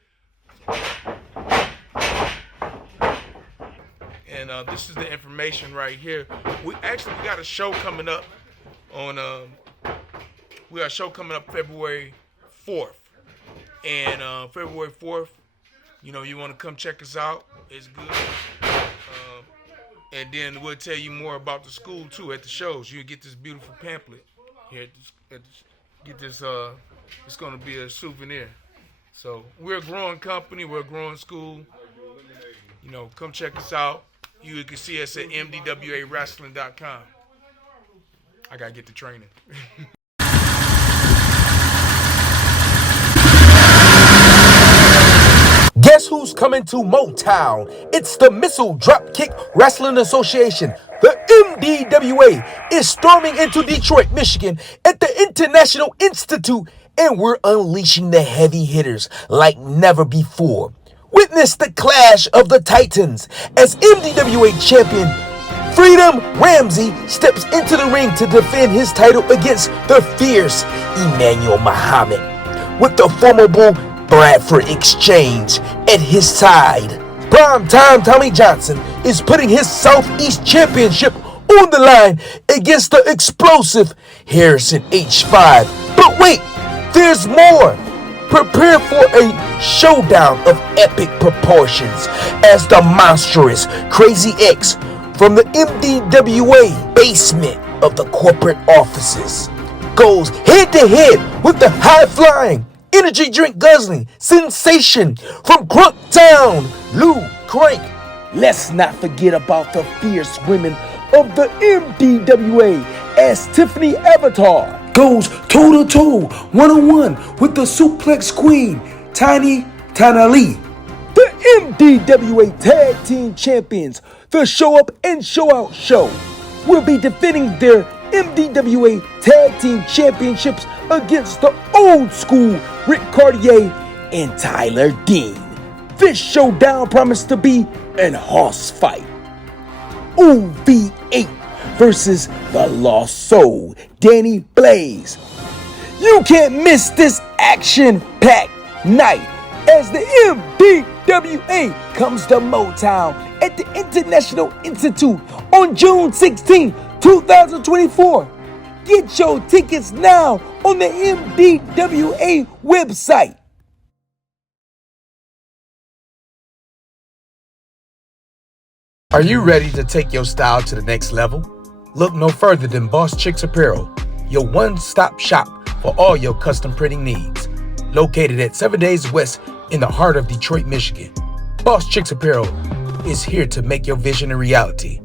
And this is the information right here. We got a show coming up on we got a show coming up February 4th. And February 4th, you want to come check us out. It's good. And then we'll tell you more about the school too at the shows. You'll get this beautiful pamphlet here. Get this. It's going to be a souvenir. So we're a growing company. We're a growing school. Come check us out. You can see us at MDWAWrestling.com. I gotta get the training. Guess who's coming to Motown? It's the Missile Dropkick Wrestling Association. The MDWA is storming into Detroit, Michigan at the International Institute, and we're unleashing the heavy hitters like never before. Witness the clash of the Titans as MDWA champion Freedom Ramsey steps into the ring to defend his title against the fierce Emmanuel Muhammad, with the formidable Bradford Exchange at his side. Primetime Tommy Johnson is putting his Southeast Championship on the line against the explosive Harrison H5. But wait, there's more. Prepare for a showdown of epic proportions as the monstrous Crazy X from the MDWA basement of the corporate offices goes head to head with the high-flying, energy drink guzzling sensation from Crunktown, Lou Crank. Let's not forget about the fierce women of the MDWA as Tiffany Avatar goes toe-to-toe, one-on-one with the suplex queen, Tiny Lee. The MDWA Tag Team Champions, the Show Up and Show Out Show, will be defending their MDWA Tag Team Championships against the old school Rick Cartier and Tyler Dean. This showdown promised to be an horse fight. OV8 versus the Lost Soul, Danny Blaze. You can't miss this action-packed night as the MDWA comes to Motown at the International Institute on June 16, 2024. Get your tickets now on the MDWA website. Are you ready to take your style to the next level? Look no further than Boss Chicks Apparel, your one-stop shop for all your custom printing needs. Located at 7 Days West in the heart of Detroit, Michigan, Boss Chicks Apparel is here to make your vision a reality.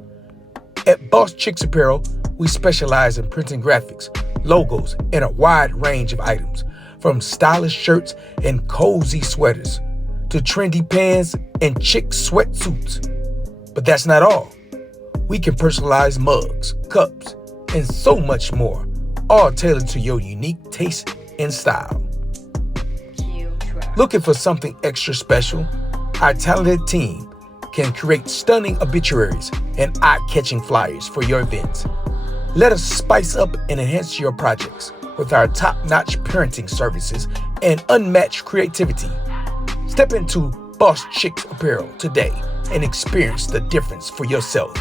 At Boss Chicks Apparel, we specialize in printing graphics, logos, and a wide range of items, from stylish shirts and cozy sweaters to trendy pants and chic sweatsuits. But that's not all. We can personalize mugs, cups, and so much more, all tailored to your unique taste and style. Looking for something extra special? Our talented team can create stunning obituaries and eye-catching flyers for your events. Let us spice up and enhance your projects with our top-notch parenting services and unmatched creativity. Step into Boss Chicks Apparel today and experience the difference for yourself.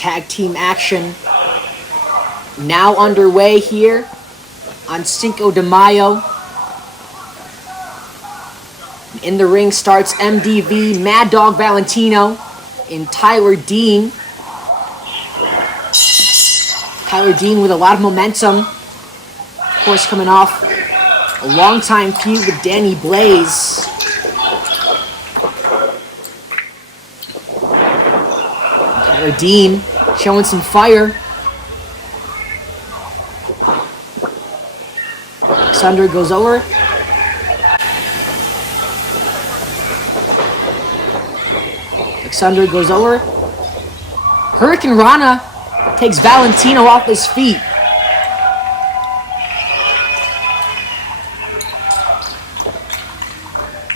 Tag team action now underway here on Cinco de Mayo. In the ring starts MDV, Mad Dog Valentino, and Tyler Dean. Tyler Dean with a lot of momentum. Of course, coming off a long-time feud with Danny Blaze. Tyler Dean showing some fire. Alexander goes over. Alexander goes over. Hurricane Rana takes Valentino off his feet.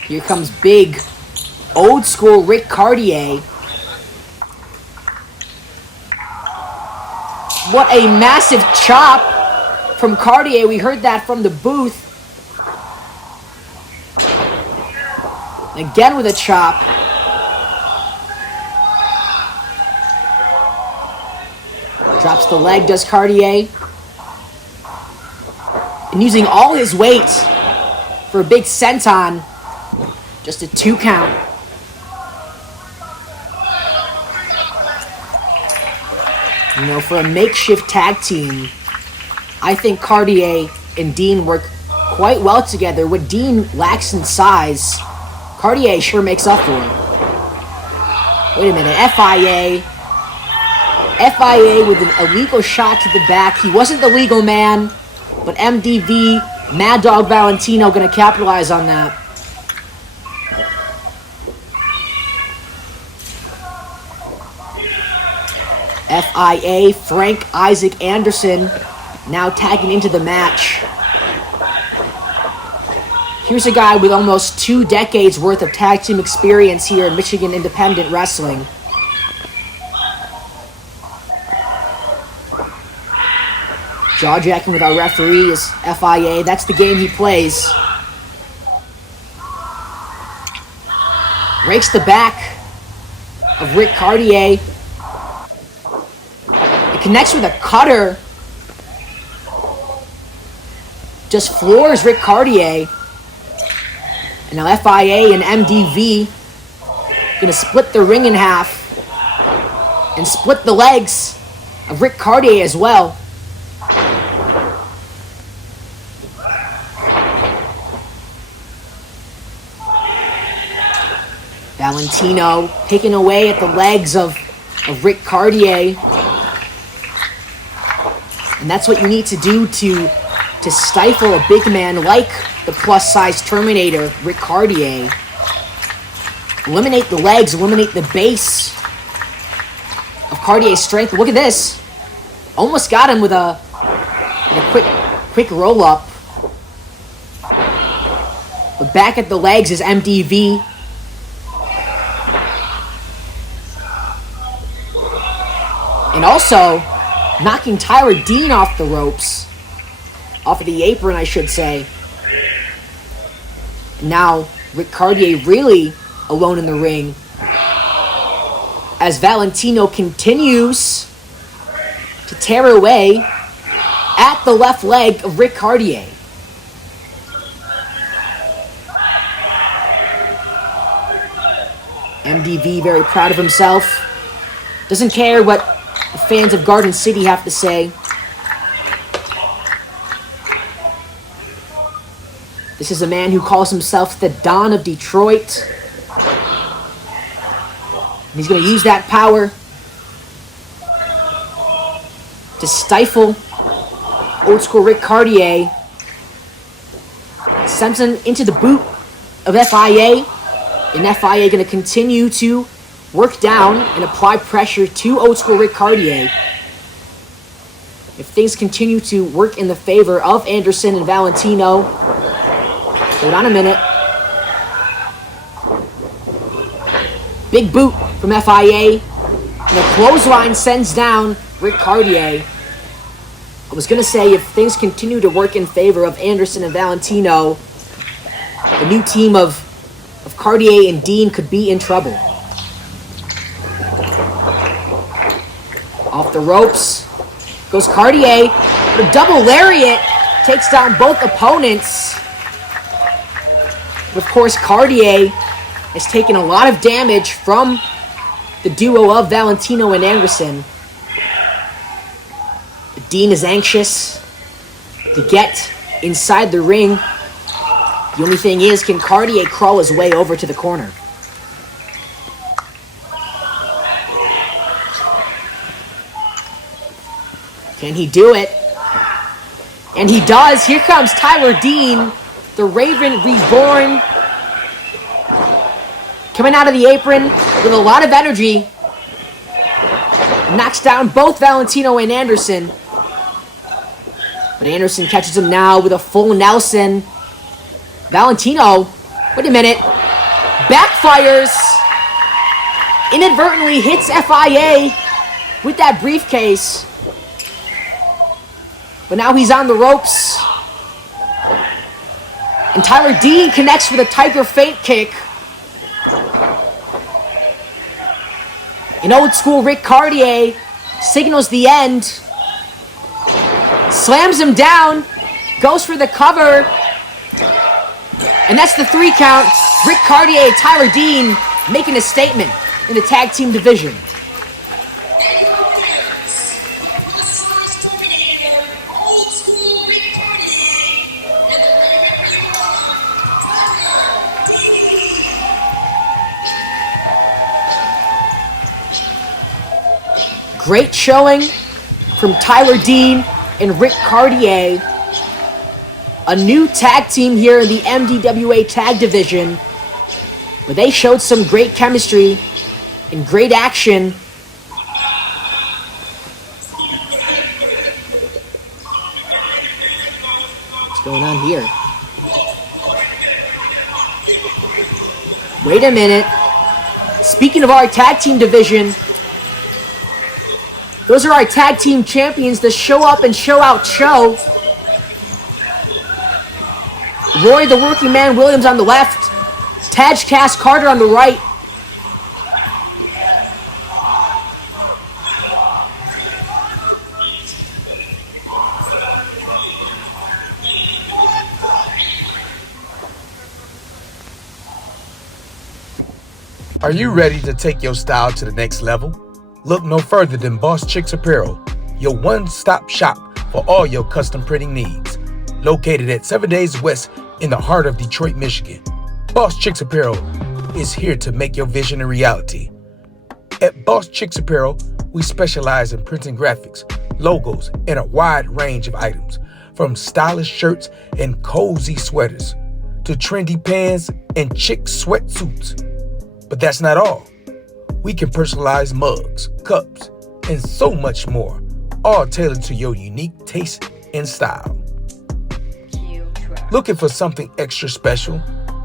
Here comes big, old school Rick Cartier. What a massive chop from Cartier. We heard that from the booth. Again with a chop. Drops the leg, does Cartier. And using all his weight for a big senton. Just a 2 count. You know, for a makeshift tag team, I think Cartier and Dean work quite well together. What Dean lacks in size, Cartier sure makes up for it. Wait a minute, FIA. FIA with an illegal shot to the back. He wasn't the legal man. But MDV, Mad Dog Valentino going to capitalize on that. FIA, Frank Isaac Anderson, now tagging into the match. Here's a guy with almost 2 decades worth of tag team experience here in Michigan Independent Wrestling. Jaw-jacking with our referee is FIA. That's the game he plays. Rakes the back of Rick Cartier. It connects with a cutter. Just floors Rick Cartier. And now FIA and MDV going to split the ring in half and split the legs of Rick Cartier as well. Valentino picking away at the legs of Rick Cartier. And that's what you need to do to stifle a big man like the plus-size Terminator, Rick Cartier. Eliminate the legs, eliminate the base of Cartier's strength. Look at this. Almost got him with a quick roll-up. But back at the legs is MDV. And also knocking Tyler Dean off the ropes. Off of the apron, I should say. Now, Rick Cartier really alone in the ring. As Valentino continues to tear away at the left leg of Rick Cartier. MDV very proud of himself. Doesn't care what the fans of Garden City have to say. This is a man who calls himself the Don of Detroit. And he's going to use that power to stifle old school Rick Cartier. Sends him into the boot of FIA. And FIA going to continue to work down and apply pressure to old school Rick Cartier. If things continue to work in the favor of Anderson and Valentino, hold on a minute. Big boot from FIA. And the clothesline sends down Rick Cartier. I was going to say, if things continue to work in favor of Anderson and Valentino, the new team of Cartier and Dean could be in trouble. Off the ropes goes Cartier. The double lariat takes down both opponents. Of course, Cartier has taken a lot of damage from the duo of Valentino and Anderson. Dean is anxious to get inside the ring. The only thing is, can Cartier crawl his way over to the corner? Can he do it? And he does. Here comes Tyler Dean, the Raven Reborn, coming out of the apron with a lot of energy. Knocks down both Valentino and Anderson. But Anderson catches him now with a full Nelson. Valentino, wait a minute, backfires. Inadvertently hits FIA with that briefcase. But now he's on the ropes. And Tyler Dean connects with a Tiger Feint kick. And old school Rick Cartier signals the end. Slams him down. Goes for the cover. And that's the 3 count. Rick Cartier and Tyler Dean making a statement in the tag team division. Great showing from Tyler Dean and Rick Cartier. a new tag team here in the MDWA tag division, but they showed some great chemistry and great action. What's going on here? Wait a minute. Speaking of our tag team division, those are our tag team champions, the Show Up and Show Out show. Roy the Working Man Williams on the left, Taj Cass Carter on the right. Are you ready to take your style to the next level? Look no further than Boss Chicks Apparel, your one-stop shop for all your custom printing needs. Located at 7 Days West in the heart of Detroit, Michigan, Boss Chicks Apparel is here to make your vision a reality. At Boss Chicks Apparel, we specialize in printing graphics, logos, and a wide range of items, from stylish shirts and cozy sweaters to trendy pants and chic sweatsuits. But that's not all. We can personalize mugs, cups, and so much more, all tailored to your unique taste and style. Looking for something extra special?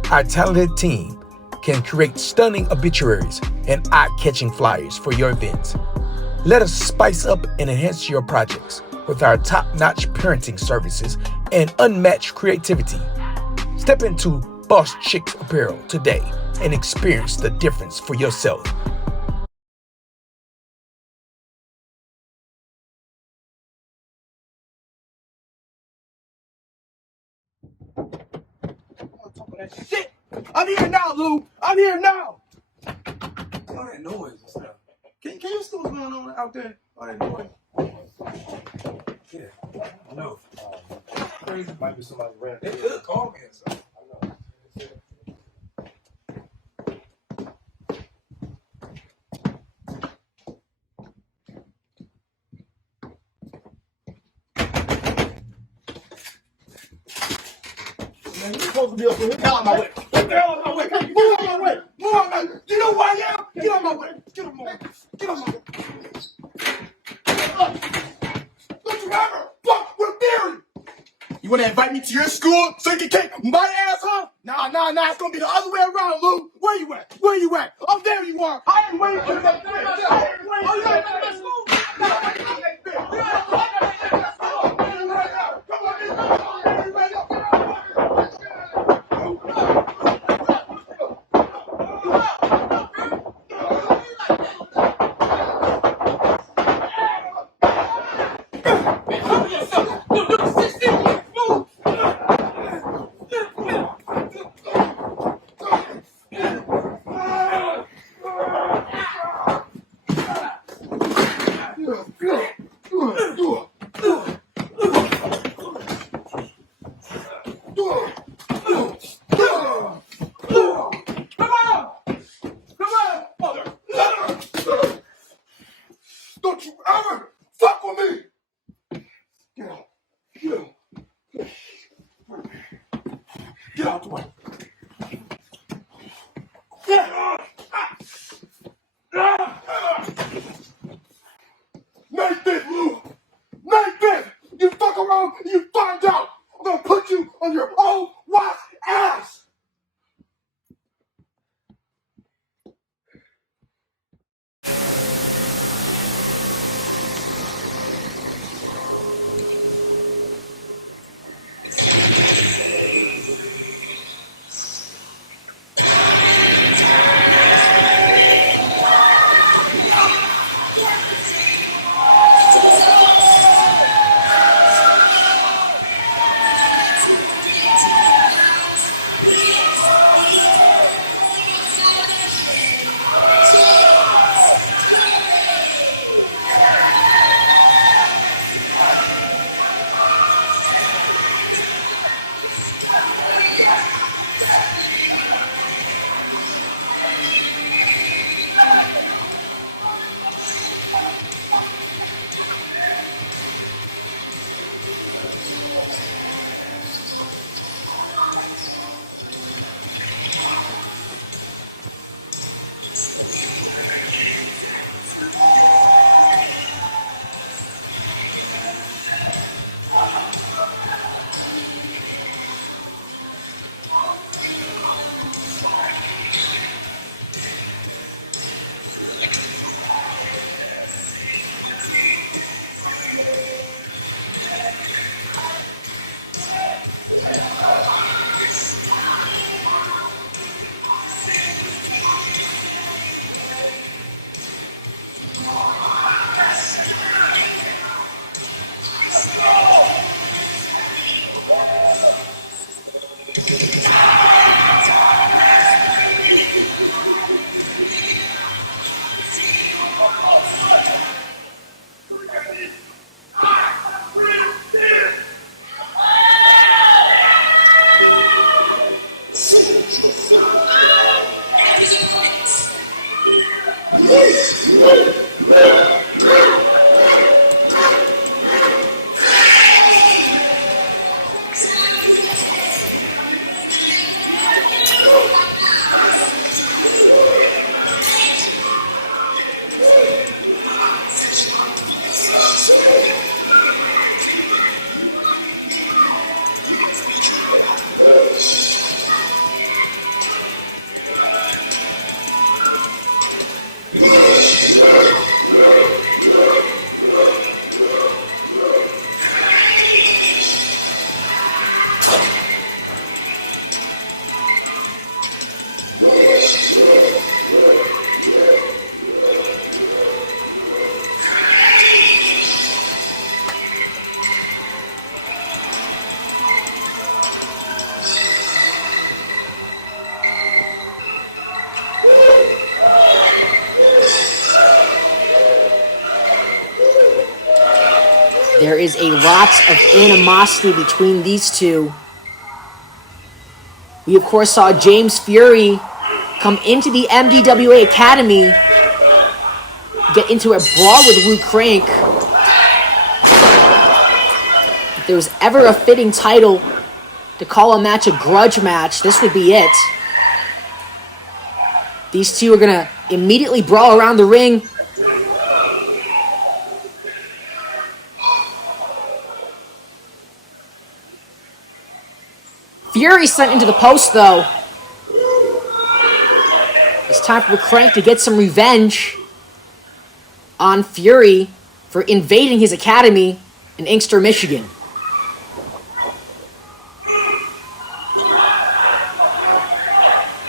Our talented team can create stunning obituaries and eye-catching flyers for your events. Let us spice up and enhance your projects with our top-notch printing services and unmatched creativity. Step into Boss Chicks Apparel today and experience the difference for yourself. Shit! I'm here now, Lou! I'm here now! All that noise and stuff. Can you see what's going on out there? All that noise. Yeah, I know. Crazy. Might be somebody ran. They could call me and stuff. I know. Man, you're supposed to be up here. Get out of my way. Get the hell out of my way. Move out of my way. Move out of my way. Do you know who I am? Get out of my way. Get out of my way. Get out of my way. Don't you ever fuck with theory. You want to invite me to your school so you can kick my ass, huh? Nah. It's going to be the other way around, Lou. Where you at? Where you at? Oh, there you are. I ain't waiting for you. Oh, you ain't at school? Don't you ever fuck with me! Get out. Get out the way. Make this, Lou! Make this! You fuck around and you find out! I'm gonna put you on your own watch ass! There is a lot of animosity between these two. We, of course, saw James Fury come into the MDWA Academy, get into a brawl with Luke Crank. If there was ever a fitting title to call a match a grudge match, this would be it. These two are going to immediately brawl around the ring. Fury sent into the post, though. It's time for Crank to get some revenge on Fury for invading his academy in Inkster, Michigan.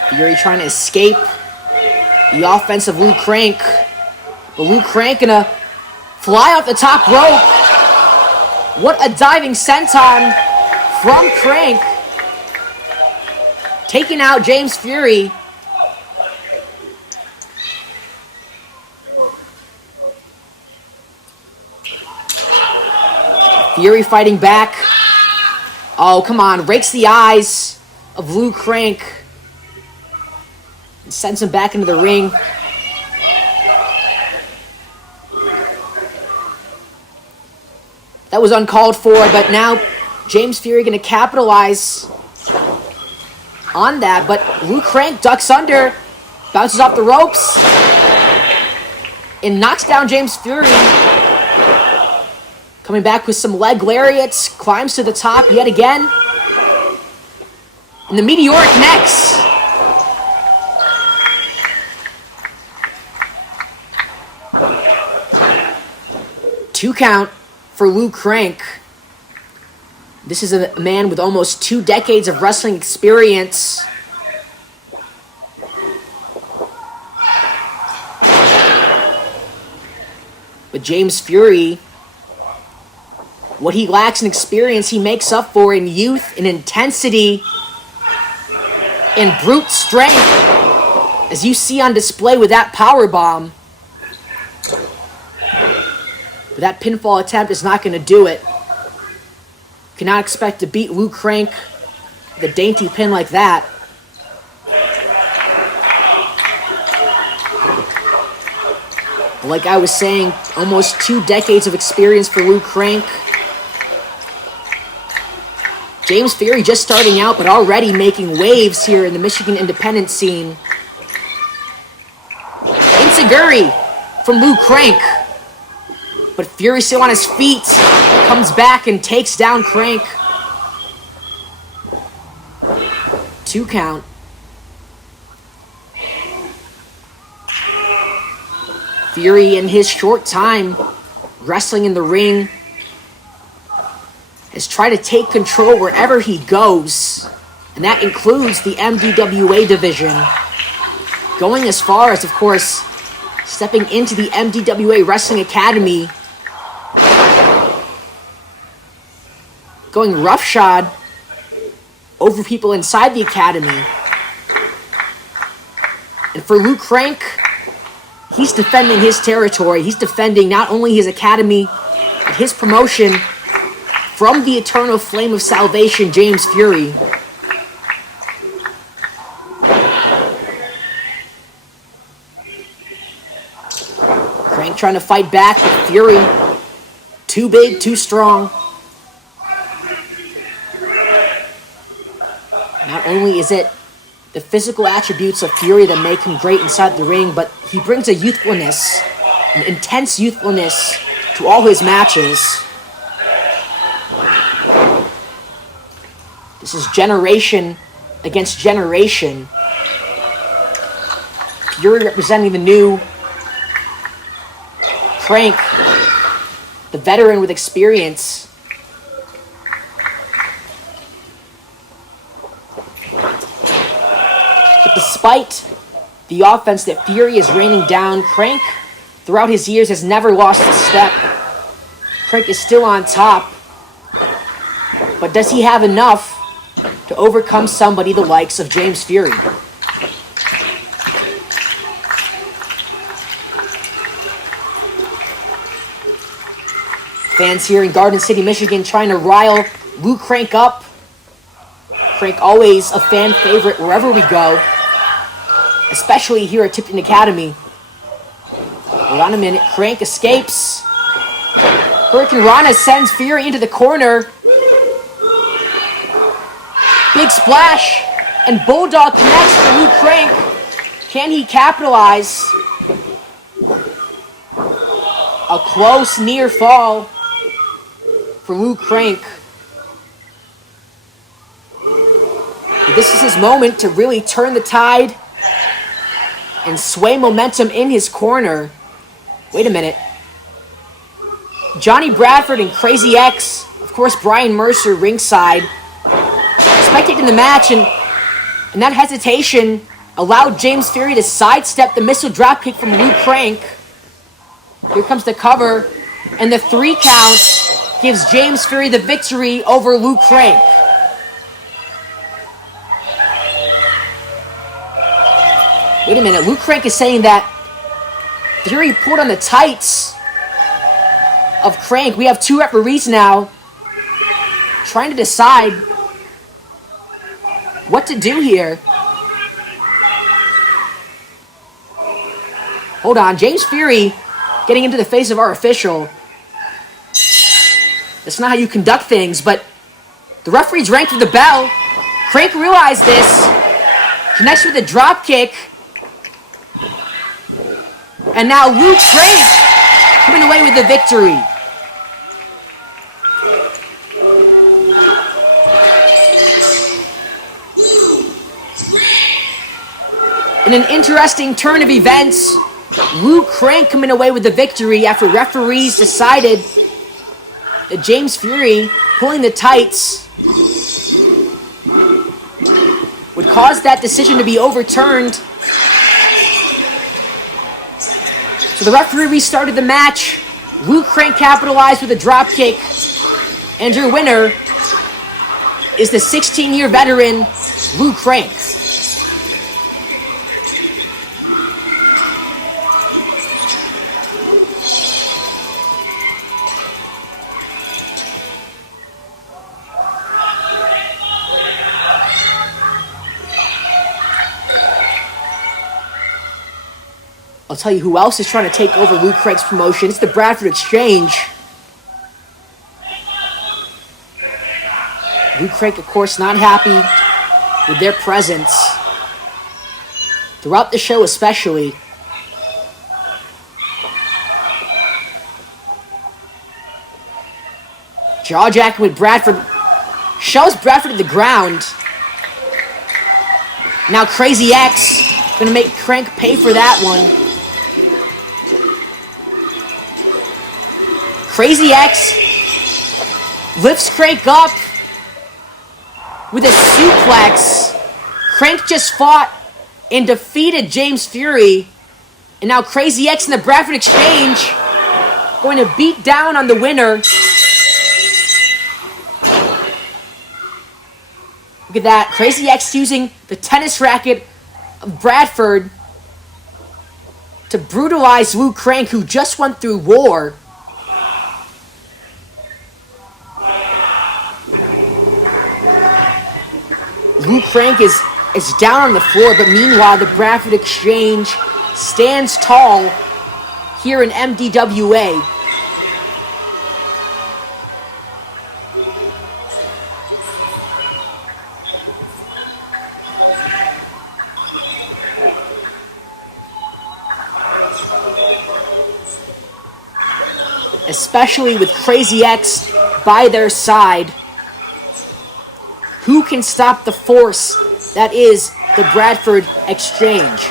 Fury trying to escape the offense of Luke Crank. But Luke Crank gonna fly off the top rope. What a diving senton from Crank. Taking out James Fury. Fury fighting back. Oh, come on. Rakes the eyes of Luke Crank. And sends him back into the ring. That was uncalled for, but now James Fury going to capitalize on that, but Luke Crank ducks under, bounces off the ropes, and knocks down James Fury. Coming back with some leg lariats, climbs to the top yet again. And the meteoric necks. Two count for Luke Crank. This is a man with almost 2 decades of wrestling experience. But James Fury, what he lacks in experience, he makes up for in youth, in intensity, in brute strength, as you see on display with that powerbomb. But that pinfall attempt is not going to do it. Cannot expect to beat Luke Crank with a dainty pin like that. Like I was saying, almost 2 decades of experience for Luke Crank. James Fury just starting out, but already making waves here in the Michigan independent scene. Enziguri from Luke Crank. But Fury still on his feet, comes back and takes down Crank. 2 count. Fury, in his short time wrestling in the ring, has tried to take control wherever he goes. And that includes the MDWA division. Going as far as, of course, stepping into the MDWA Wrestling Academy. Going roughshod over people inside the academy. And for Luke Crank, he's defending his territory. He's defending not only his academy, but his promotion from the eternal flame of salvation, James Fury. Crank trying to fight back, but Fury, too big, too strong. Not only is it the physical attributes of Fury that make him great inside the ring, but he brings a youthfulness, an intense youthfulness to all his matches. This is generation against generation. Fury representing the new, Crank, the veteran with experience. But despite the offense that Fury is raining down, Crank, throughout his years, has never lost a step. Crank is still on top. But does he have enough to overcome somebody the likes of James Fury? Fans here in Garden City, Michigan trying to rile Luke Crank up. Crank always a fan favorite wherever we go, especially here at Tipton Academy. Hold on a minute, Crank escapes. Hurricane Rana sends Fury into the corner. Big splash, and Bulldog connects to Luke Crank. Can he capitalize? A close near fall for Luke Crank. This is his moment to really turn the tide and sway momentum in his corner. Wait a minute. Johnny Bradford and Crazy X, of course Brian Mercer ringside, spectating the match, and that hesitation allowed James Fury to sidestep the missile dropkick from Luke Crank. Here comes the cover, and the 3 count gives James Fury the victory over Luke Crank. Wait a minute, Luke Crank is saying that Fury pulled on the tights of Crank. We have 2 referees now trying to decide what to do here. Hold on, James Fury getting into the face of our official. That's not how you conduct things, but the referee's rang for the bell. Crank realized this, connects with a drop kick, and now Luke Crank coming away with the victory. In an interesting turn of events, Luke Crank coming away with the victory after referees decided that James Fury pulling the tights would cause that decision to be overturned. So the referee restarted the match. Luke Crank capitalized with a drop kick, and your winner is the 16-year veteran, Luke Crank. I'll tell you who else is trying to take over Luke Crank's promotion. It's the Bradford Exchange. Luke Crank, of course, not happy with their presence throughout the show especially. Jawjacking with Bradford. Shoves Bradford to the ground. Now Crazy X gonna make Crank pay for that one. Crazy X lifts Crank up with a suplex. Crank just fought and defeated James Fury. And now Crazy X and the Bradford Exchange going to beat down on the winner. Look at that. Crazy X using the tennis racket of Bradford to brutalize Wu Crank, who just went through war. Wu Crank is down on the floor, but meanwhile, the Bradford Exchange stands tall here in MDWA. Especially with Crazy X by their side. Who can stop the force that is the Bradford Exchange?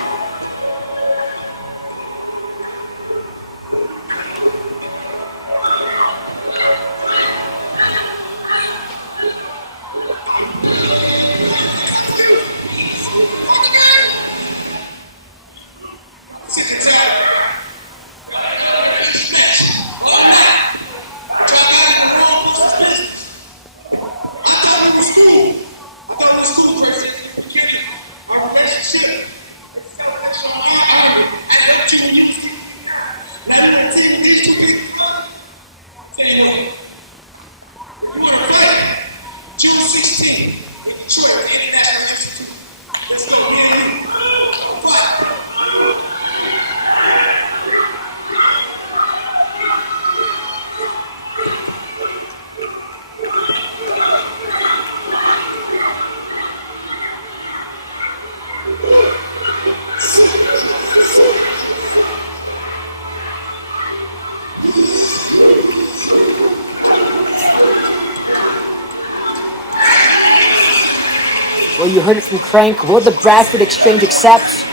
Well, you heard it from Crank. Will the Bradford Exchange accept?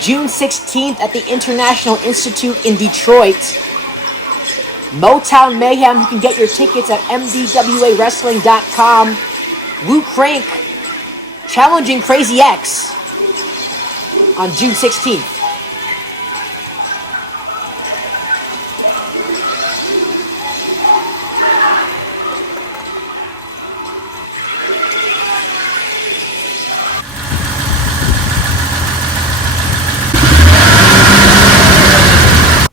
June 16th at the International Institute in Detroit. Motown Mayhem. You can get your tickets at MDWAWrestling.com. Wu Crank challenging Crazy X on June 16th.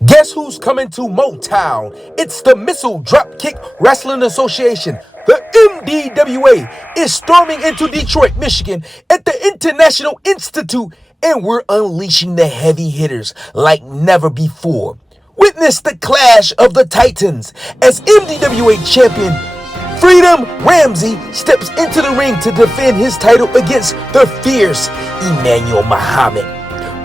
Guess who's coming to Motown? It's the Missile Dropkick Wrestling Association. The MDWA is storming into Detroit, Michigan at the International Institute, and we're unleashing the heavy hitters like never before. Witness the clash of the Titans as MDWA champion Freedom Ramsey steps into the ring to defend his title against the fierce Emmanuel Muhammad,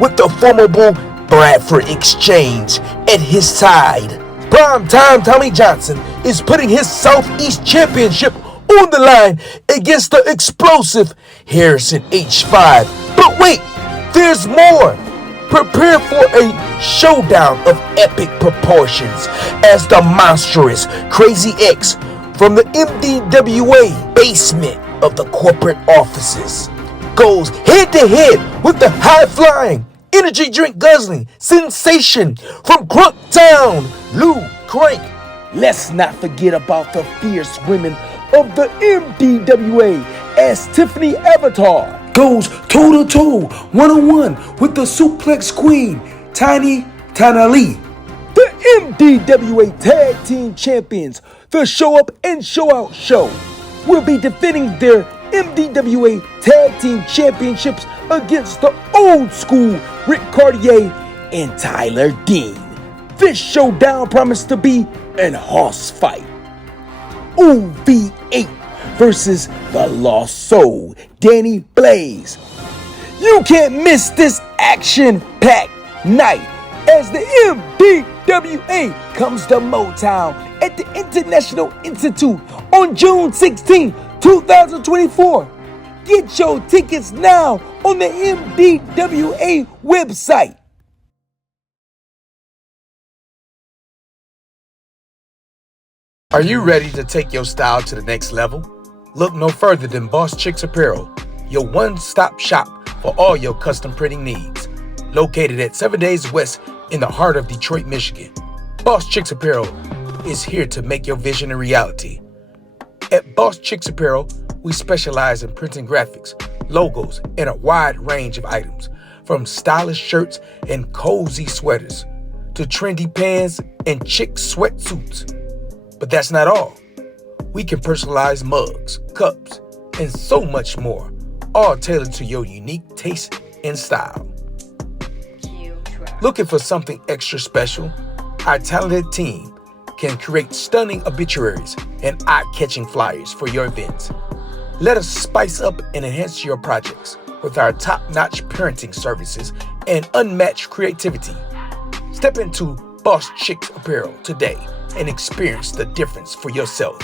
with the formidable Bradford Exchange at his side. Primetime Tommy Johnson is putting his Southeast Championship on the line against the explosive Harrison H5. But wait, there's more. Prepare for a showdown of epic proportions as the monstrous Crazy X from the MDWA basement of the corporate offices goes head to head with the high-flying, energy drink guzzling sensation from Crunktown, Lou Crank. Let's not forget about the fierce women of the MDWA as Tiffany Avatar goes toe-to-toe, one-on-one with the Suplex Queen, Tiny Lee. The MDWA Tag Team Champions, the Show Up and Show Out Show, will be defending their MDWA Tag Team Championships against the old school Rick Cartier and Tyler Dean. This showdown promised to be an horse fight. OV8 versus the Lost Soul, Danny Blaze. You can't miss this action-packed night as the MDWA comes to Motown at the International Institute on June 16, 2024. Get your tickets now on the MDWA website. Are you ready to take your style to the next level? Look no further than Boss Chicks Apparel, your one-stop shop for all your custom printing needs. Located at 7 Days West in the heart of Detroit, Michigan, Boss Chicks Apparel is here to make your vision a reality. At Boss Chicks Apparel, We specialize in printing graphics, logos, and a wide range of items, from stylish shirts and cozy sweaters to trendy pants and chic sweatsuits. But that's not all. We can personalize mugs, cups, and so much more, all tailored to your unique taste and style. Looking for something extra special? Our talented team can create stunning obituaries and eye-catching flyers for your events. Let us spice up and enhance your projects with our top-notch printing services and unmatched creativity. Step into Boss Chicks Apparel today and experience the difference for yourself.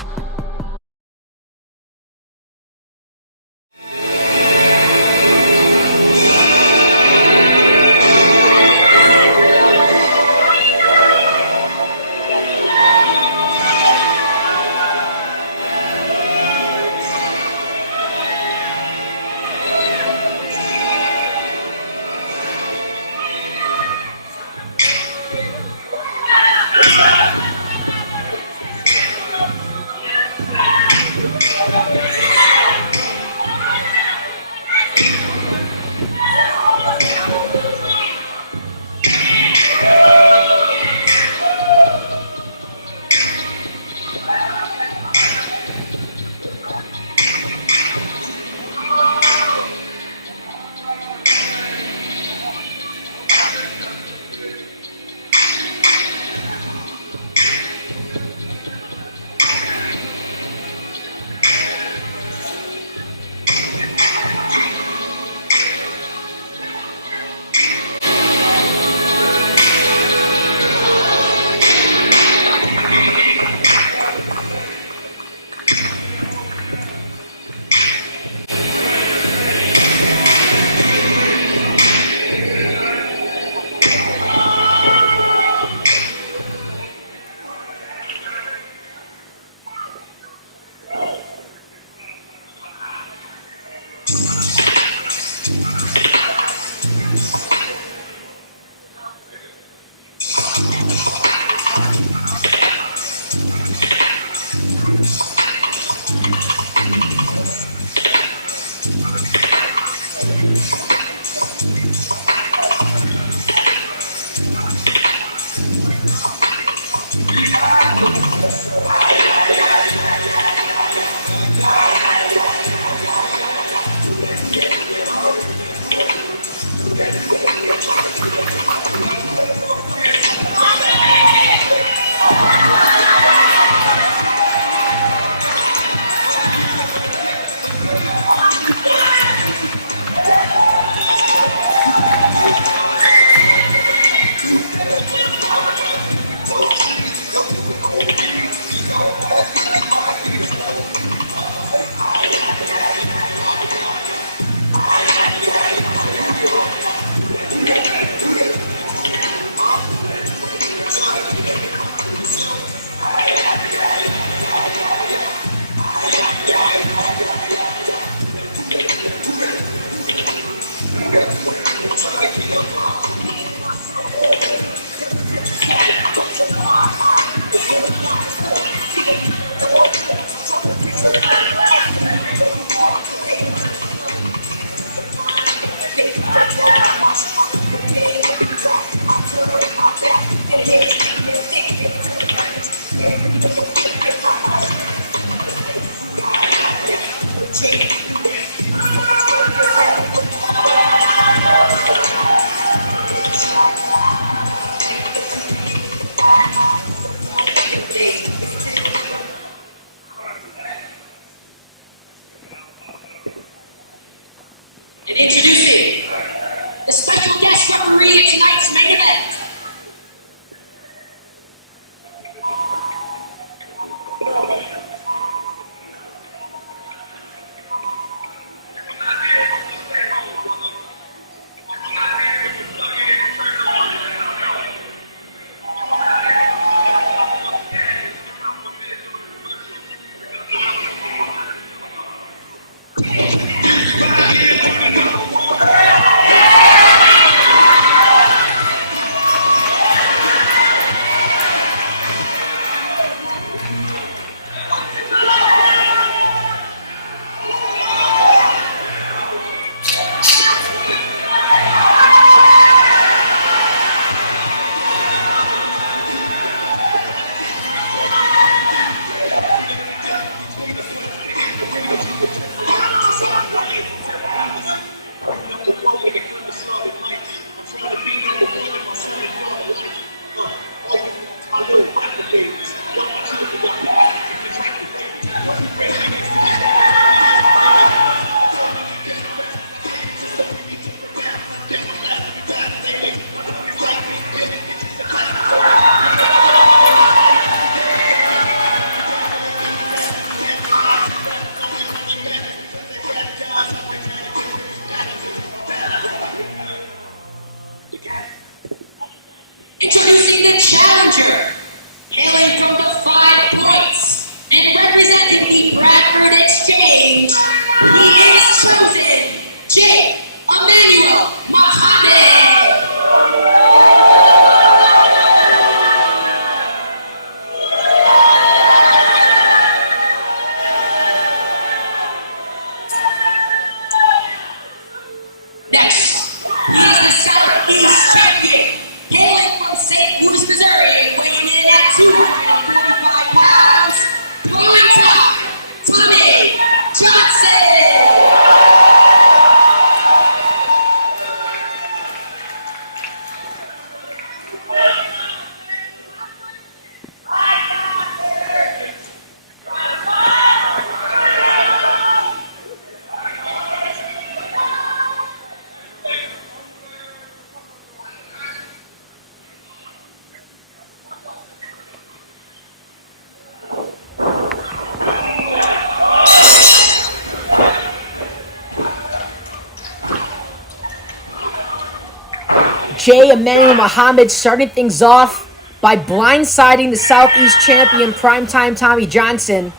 J. Emmanuel Muhammad starting things off by blindsiding the Southeast champion Primetime Tommy Johnson.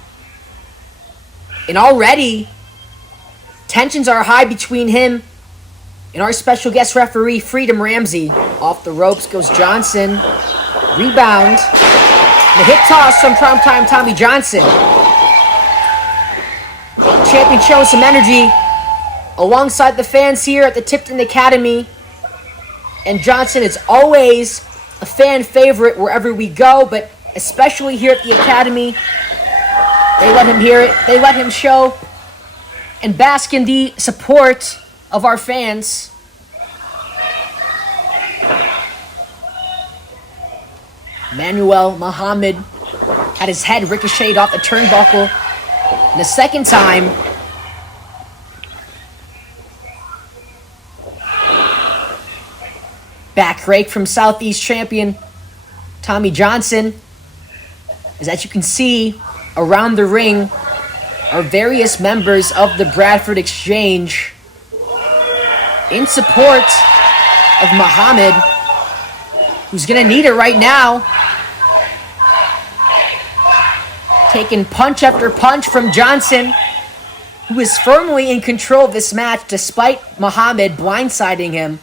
And already, tensions are high between him and our special guest referee, Freedom Ramsey. Off the ropes goes Johnson. Rebound. And a hip toss from Primetime Tommy Johnson. Champion showing some energy alongside the fans here at the Tipton Academy. And Johnson is always a fan favorite wherever we go, but especially here at the Academy. They let him hear it. They let him show and bask in the support of our fans. Manuel Muhammad had his head ricocheted off the turnbuckle. And the second time, back rake from Southeast champion Tommy Johnson. As you can see, around the ring are various members of the Bradford Exchange in support of Muhammad, who's going to need it right now. Taking punch after punch from Johnson, who is firmly in control of this match despite Muhammad blindsiding him.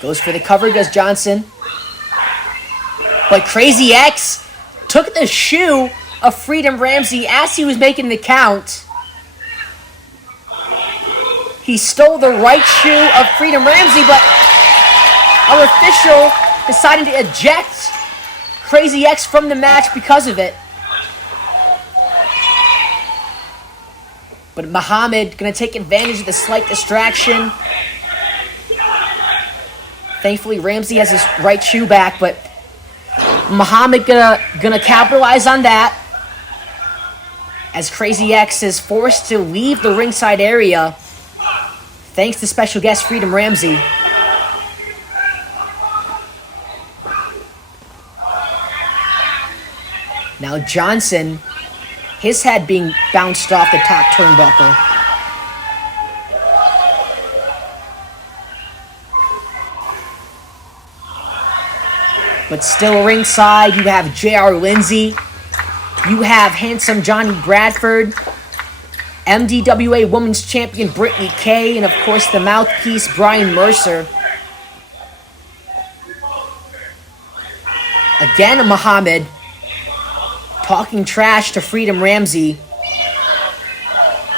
Goes for the cover, does Johnson. But Crazy X took the shoe of Freedom Ramsey as he was making the count. He stole the right shoe of Freedom Ramsey, but our official decided to eject Crazy X from the match because of it. But Muhammad gonna take advantage of the slight distraction. Thankfully, Ramsey has his right shoe back, but Muhammad gonna capitalize on that as Crazy X is forced to leave the ringside area thanks to special guest Freedom Ramsey. Now Johnson, his head being bounced off the top turnbuckle. But still ringside, you have J.R. Lindsay. You have handsome Johnny Bradford. MDWA Women's Champion Brittany Kay. And of course the mouthpiece Brian Mercer. Again, Muhammad talking trash to Freedom Ramsey.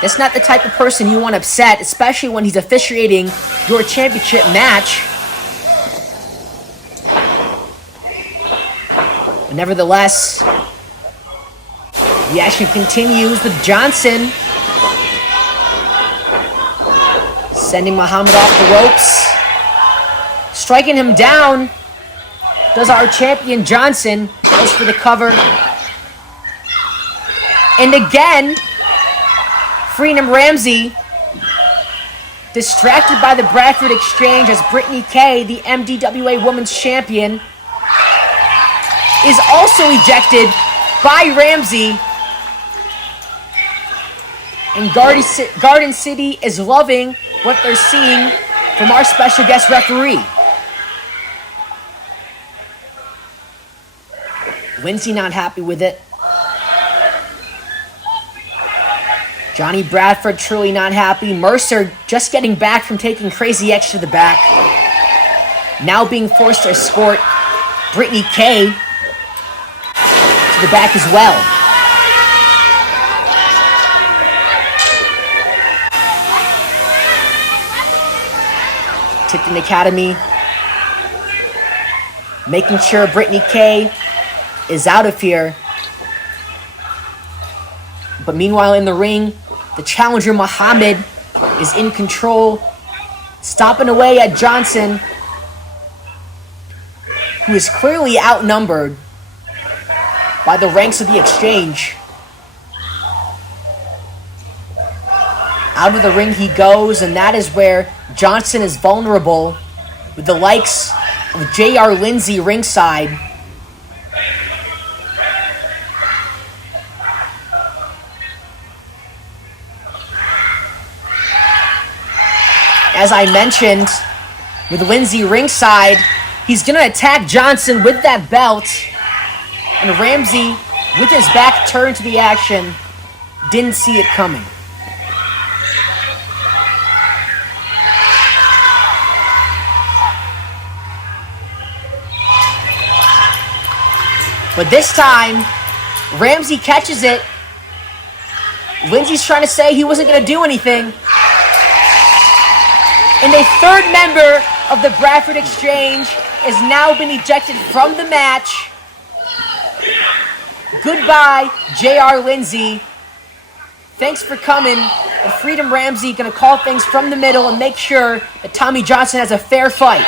That's not the type of person you want upset, especially when he's officiating your championship match. But nevertheless, the action continues with Johnson sending Muhammad off the ropes. Striking him down does our champion Johnson. Goes for the cover. And again, Freedom Ramsey distracted by the Bradford Exchange as Brittany Kay, the MDWA Women's Champion, is also ejected by Ramsey. And Garden City is loving what they're seeing from our special guest referee. Lindsay not happy with it. Johnny Bradford truly not happy. Mercer just getting back from taking Crazy X to the back. Now being forced to escort Brittany Kay to the back as well. Tipton Academy making sure Brittany Kay is out of here. But meanwhile in the ring, the challenger Muhammad is in control, stomping away at Johnson, who is clearly outnumbered by the ranks of the Exchange. Out of the ring he goes, and that is where Johnson is vulnerable with the likes of J.R. Lindsay ringside. as I mentioned, with Lindsay ringside, he's going to attack Johnson with that belt. And Ramsey, with his back turned to the action, didn't see it coming. But this time, Ramsey catches it. Lindsay's trying to say he wasn't going to do anything. And a third member of the Bradford Exchange has now been ejected from the match. Goodbye, JR Lindsay. Thanks for coming. And Freedom Ramsey going to call things from the middle and make sure that Tommy Johnson has a fair fight.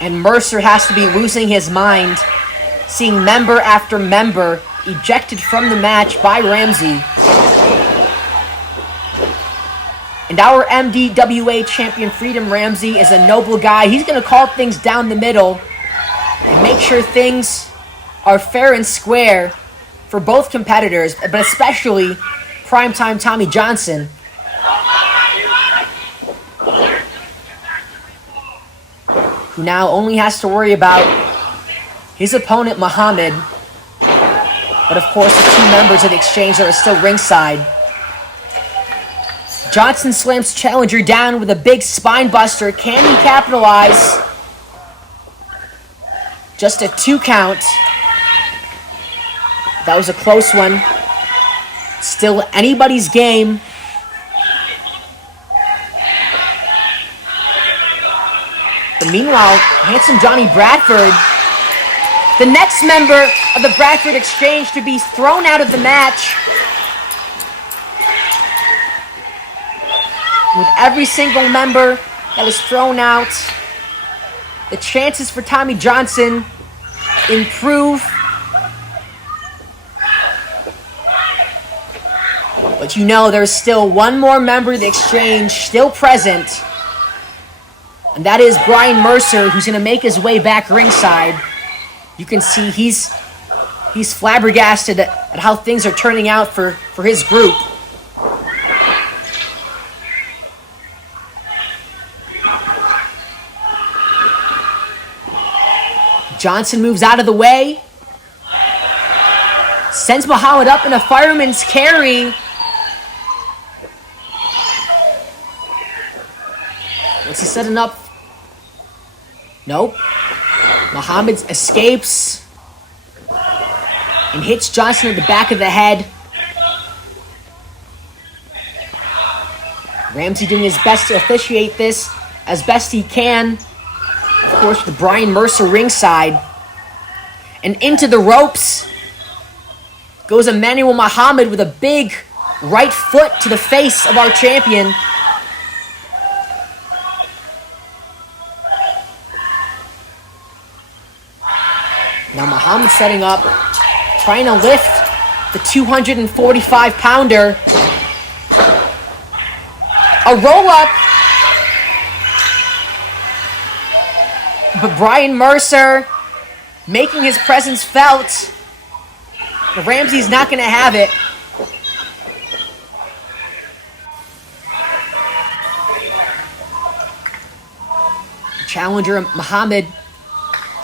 And Mercer has to be losing his mind, seeing member after member ejected from the match by Ramsey. And our MDWA champion, Freedom Ramsey, is a noble guy. He's going to call things down the middle and make sure things are fair and square for both competitors, but especially primetime Tommy Johnson. Who now only has to worry about his opponent, Muhammad. But of course, the two members of the Exchange that are still ringside. Johnson slams challenger down with a big spine buster. Can he capitalize? Just a 2 count. That was a close one. Still anybody's game. But meanwhile, handsome Johnny Bradford, the next member of the Bradford Exchange to be thrown out of the match. With every single member that is thrown out, the chances for Tommy Johnson improve. But you know there's still one more member of the Exchange still present. And that is Brian Mercer, who's going to make his way back ringside. You can see he's flabbergasted at how things are turning out for his group. Johnson moves out of the way. Sends Muhammad up in a fireman's carry. What's he setting up? Nope. Muhammad escapes and hits Johnson at the back of the head. Ramsey doing his best to officiate this as best he can. Of course, with Brian Mercer ringside. And into the ropes goes Emmanuel Muhammad with a big right foot to the face of our champion. Now Muhammad setting up, trying to lift the 245-pounder. A roll-up. But Brian Mercer making his presence felt. Ramsey's not going to have it. The challenger, Muhammad,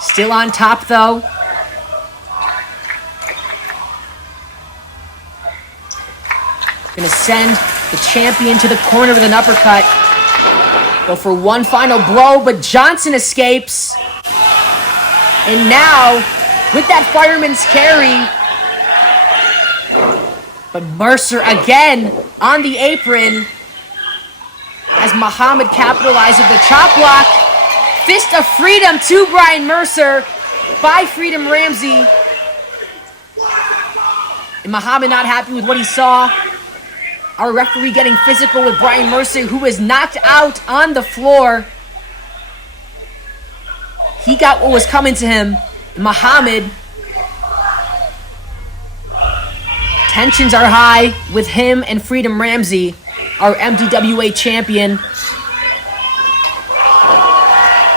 still on top though. Gonna send the champion to the corner with an uppercut. Go for one final blow, but Johnson escapes. And now, with that fireman's carry, but Mercer again on the apron as Muhammad capitalizes with the chop block. Fist of Freedom to Brian Mercer by Freedom Ramsey. And Muhammad not happy with what he saw. Our referee getting physical with Brian Mercer, who is knocked out on the floor. He got what was coming to him. Muhammad. Tensions are high with him and Freedom Ramsey, our MDWA champion.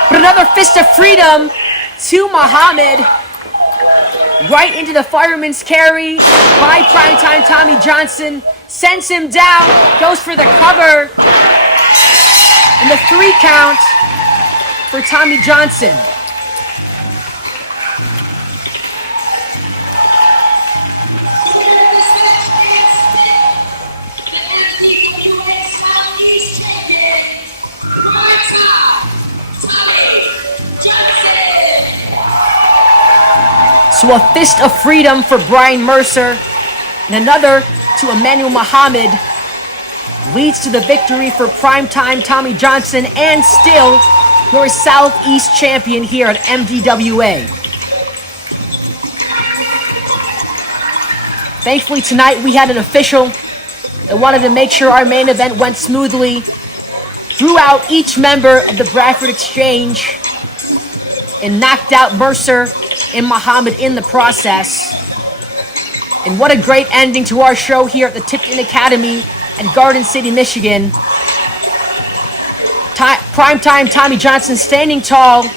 But another Fist of Freedom to Muhammad. right into the fireman's carry by Primetime Tommy Johnson. Sends him down, goes for the cover. And the 3 count for Tommy Johnson. So a fist of freedom for Brian Mercer, and another to Emmanuel Muhammad, leads to the victory for Primetime Tommy Johnson, and still your Southeast champion here at MDWA. Thankfully tonight we had an official that wanted to make sure our main event went smoothly, threw out each member of the Bradford Exchange, and knocked out Mercer and Muhammad in the process. And what a great ending to our show here at the Tipton Academy at Garden City, Michigan. Primetime Tommy Johnson standing tall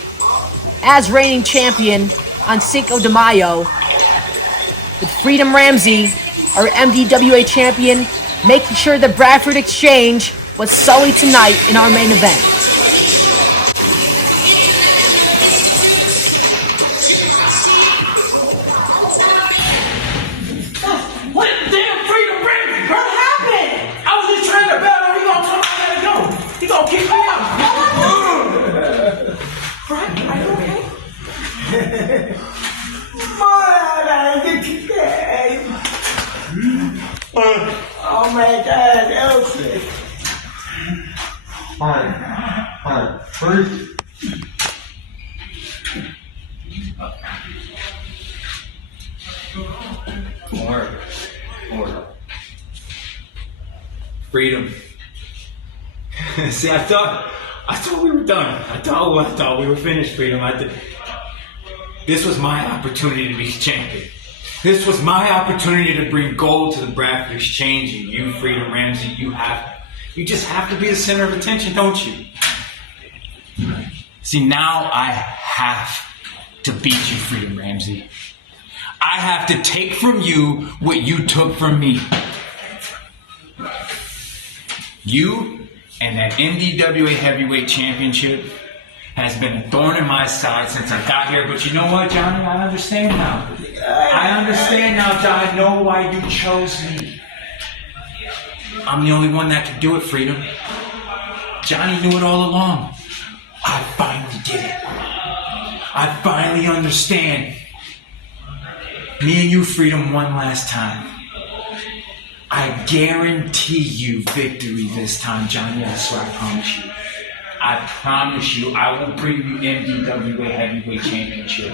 as reigning champion on Cinco de Mayo, with Freedom Ramsey, our MDWA champion, making sure the Bradford Exchange was sullied tonight in our main event. What damn Freedom Ramsey? What happened? I was just trying to battle. He gonna tell me I gotta go. He gonna kick me out. Frank, are you okay? Oh my God, Elsie. Fine. First. More. Freedom. See, I thought we were done. I thought we were finished, Freedom. This was my opportunity to be champion. This was my opportunity to bring gold to the Bradford Exchange, and you, Freedom Ramsey, you just have to be the center of attention, don't you? See, now I have to beat you, Freedom Ramsey. I have to take from you what you took from me. You and that MDWA Heavyweight Championship has been a thorn in my side since I got here. But you know what, Johnny? I understand now. John. I know why you chose me. I'm the only one that can do it, Freedom. Johnny knew it all along. I finally did it. I finally understand. Me and you, Freedom, one last time. I guarantee you victory this time, Johnny. I swear, I promise you. I promise you, I will bring you MDWA Heavyweight Championship.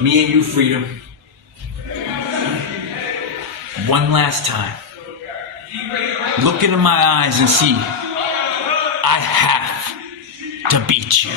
Me and you, Freedom. One last time. Look into my eyes and see. I have to beat you.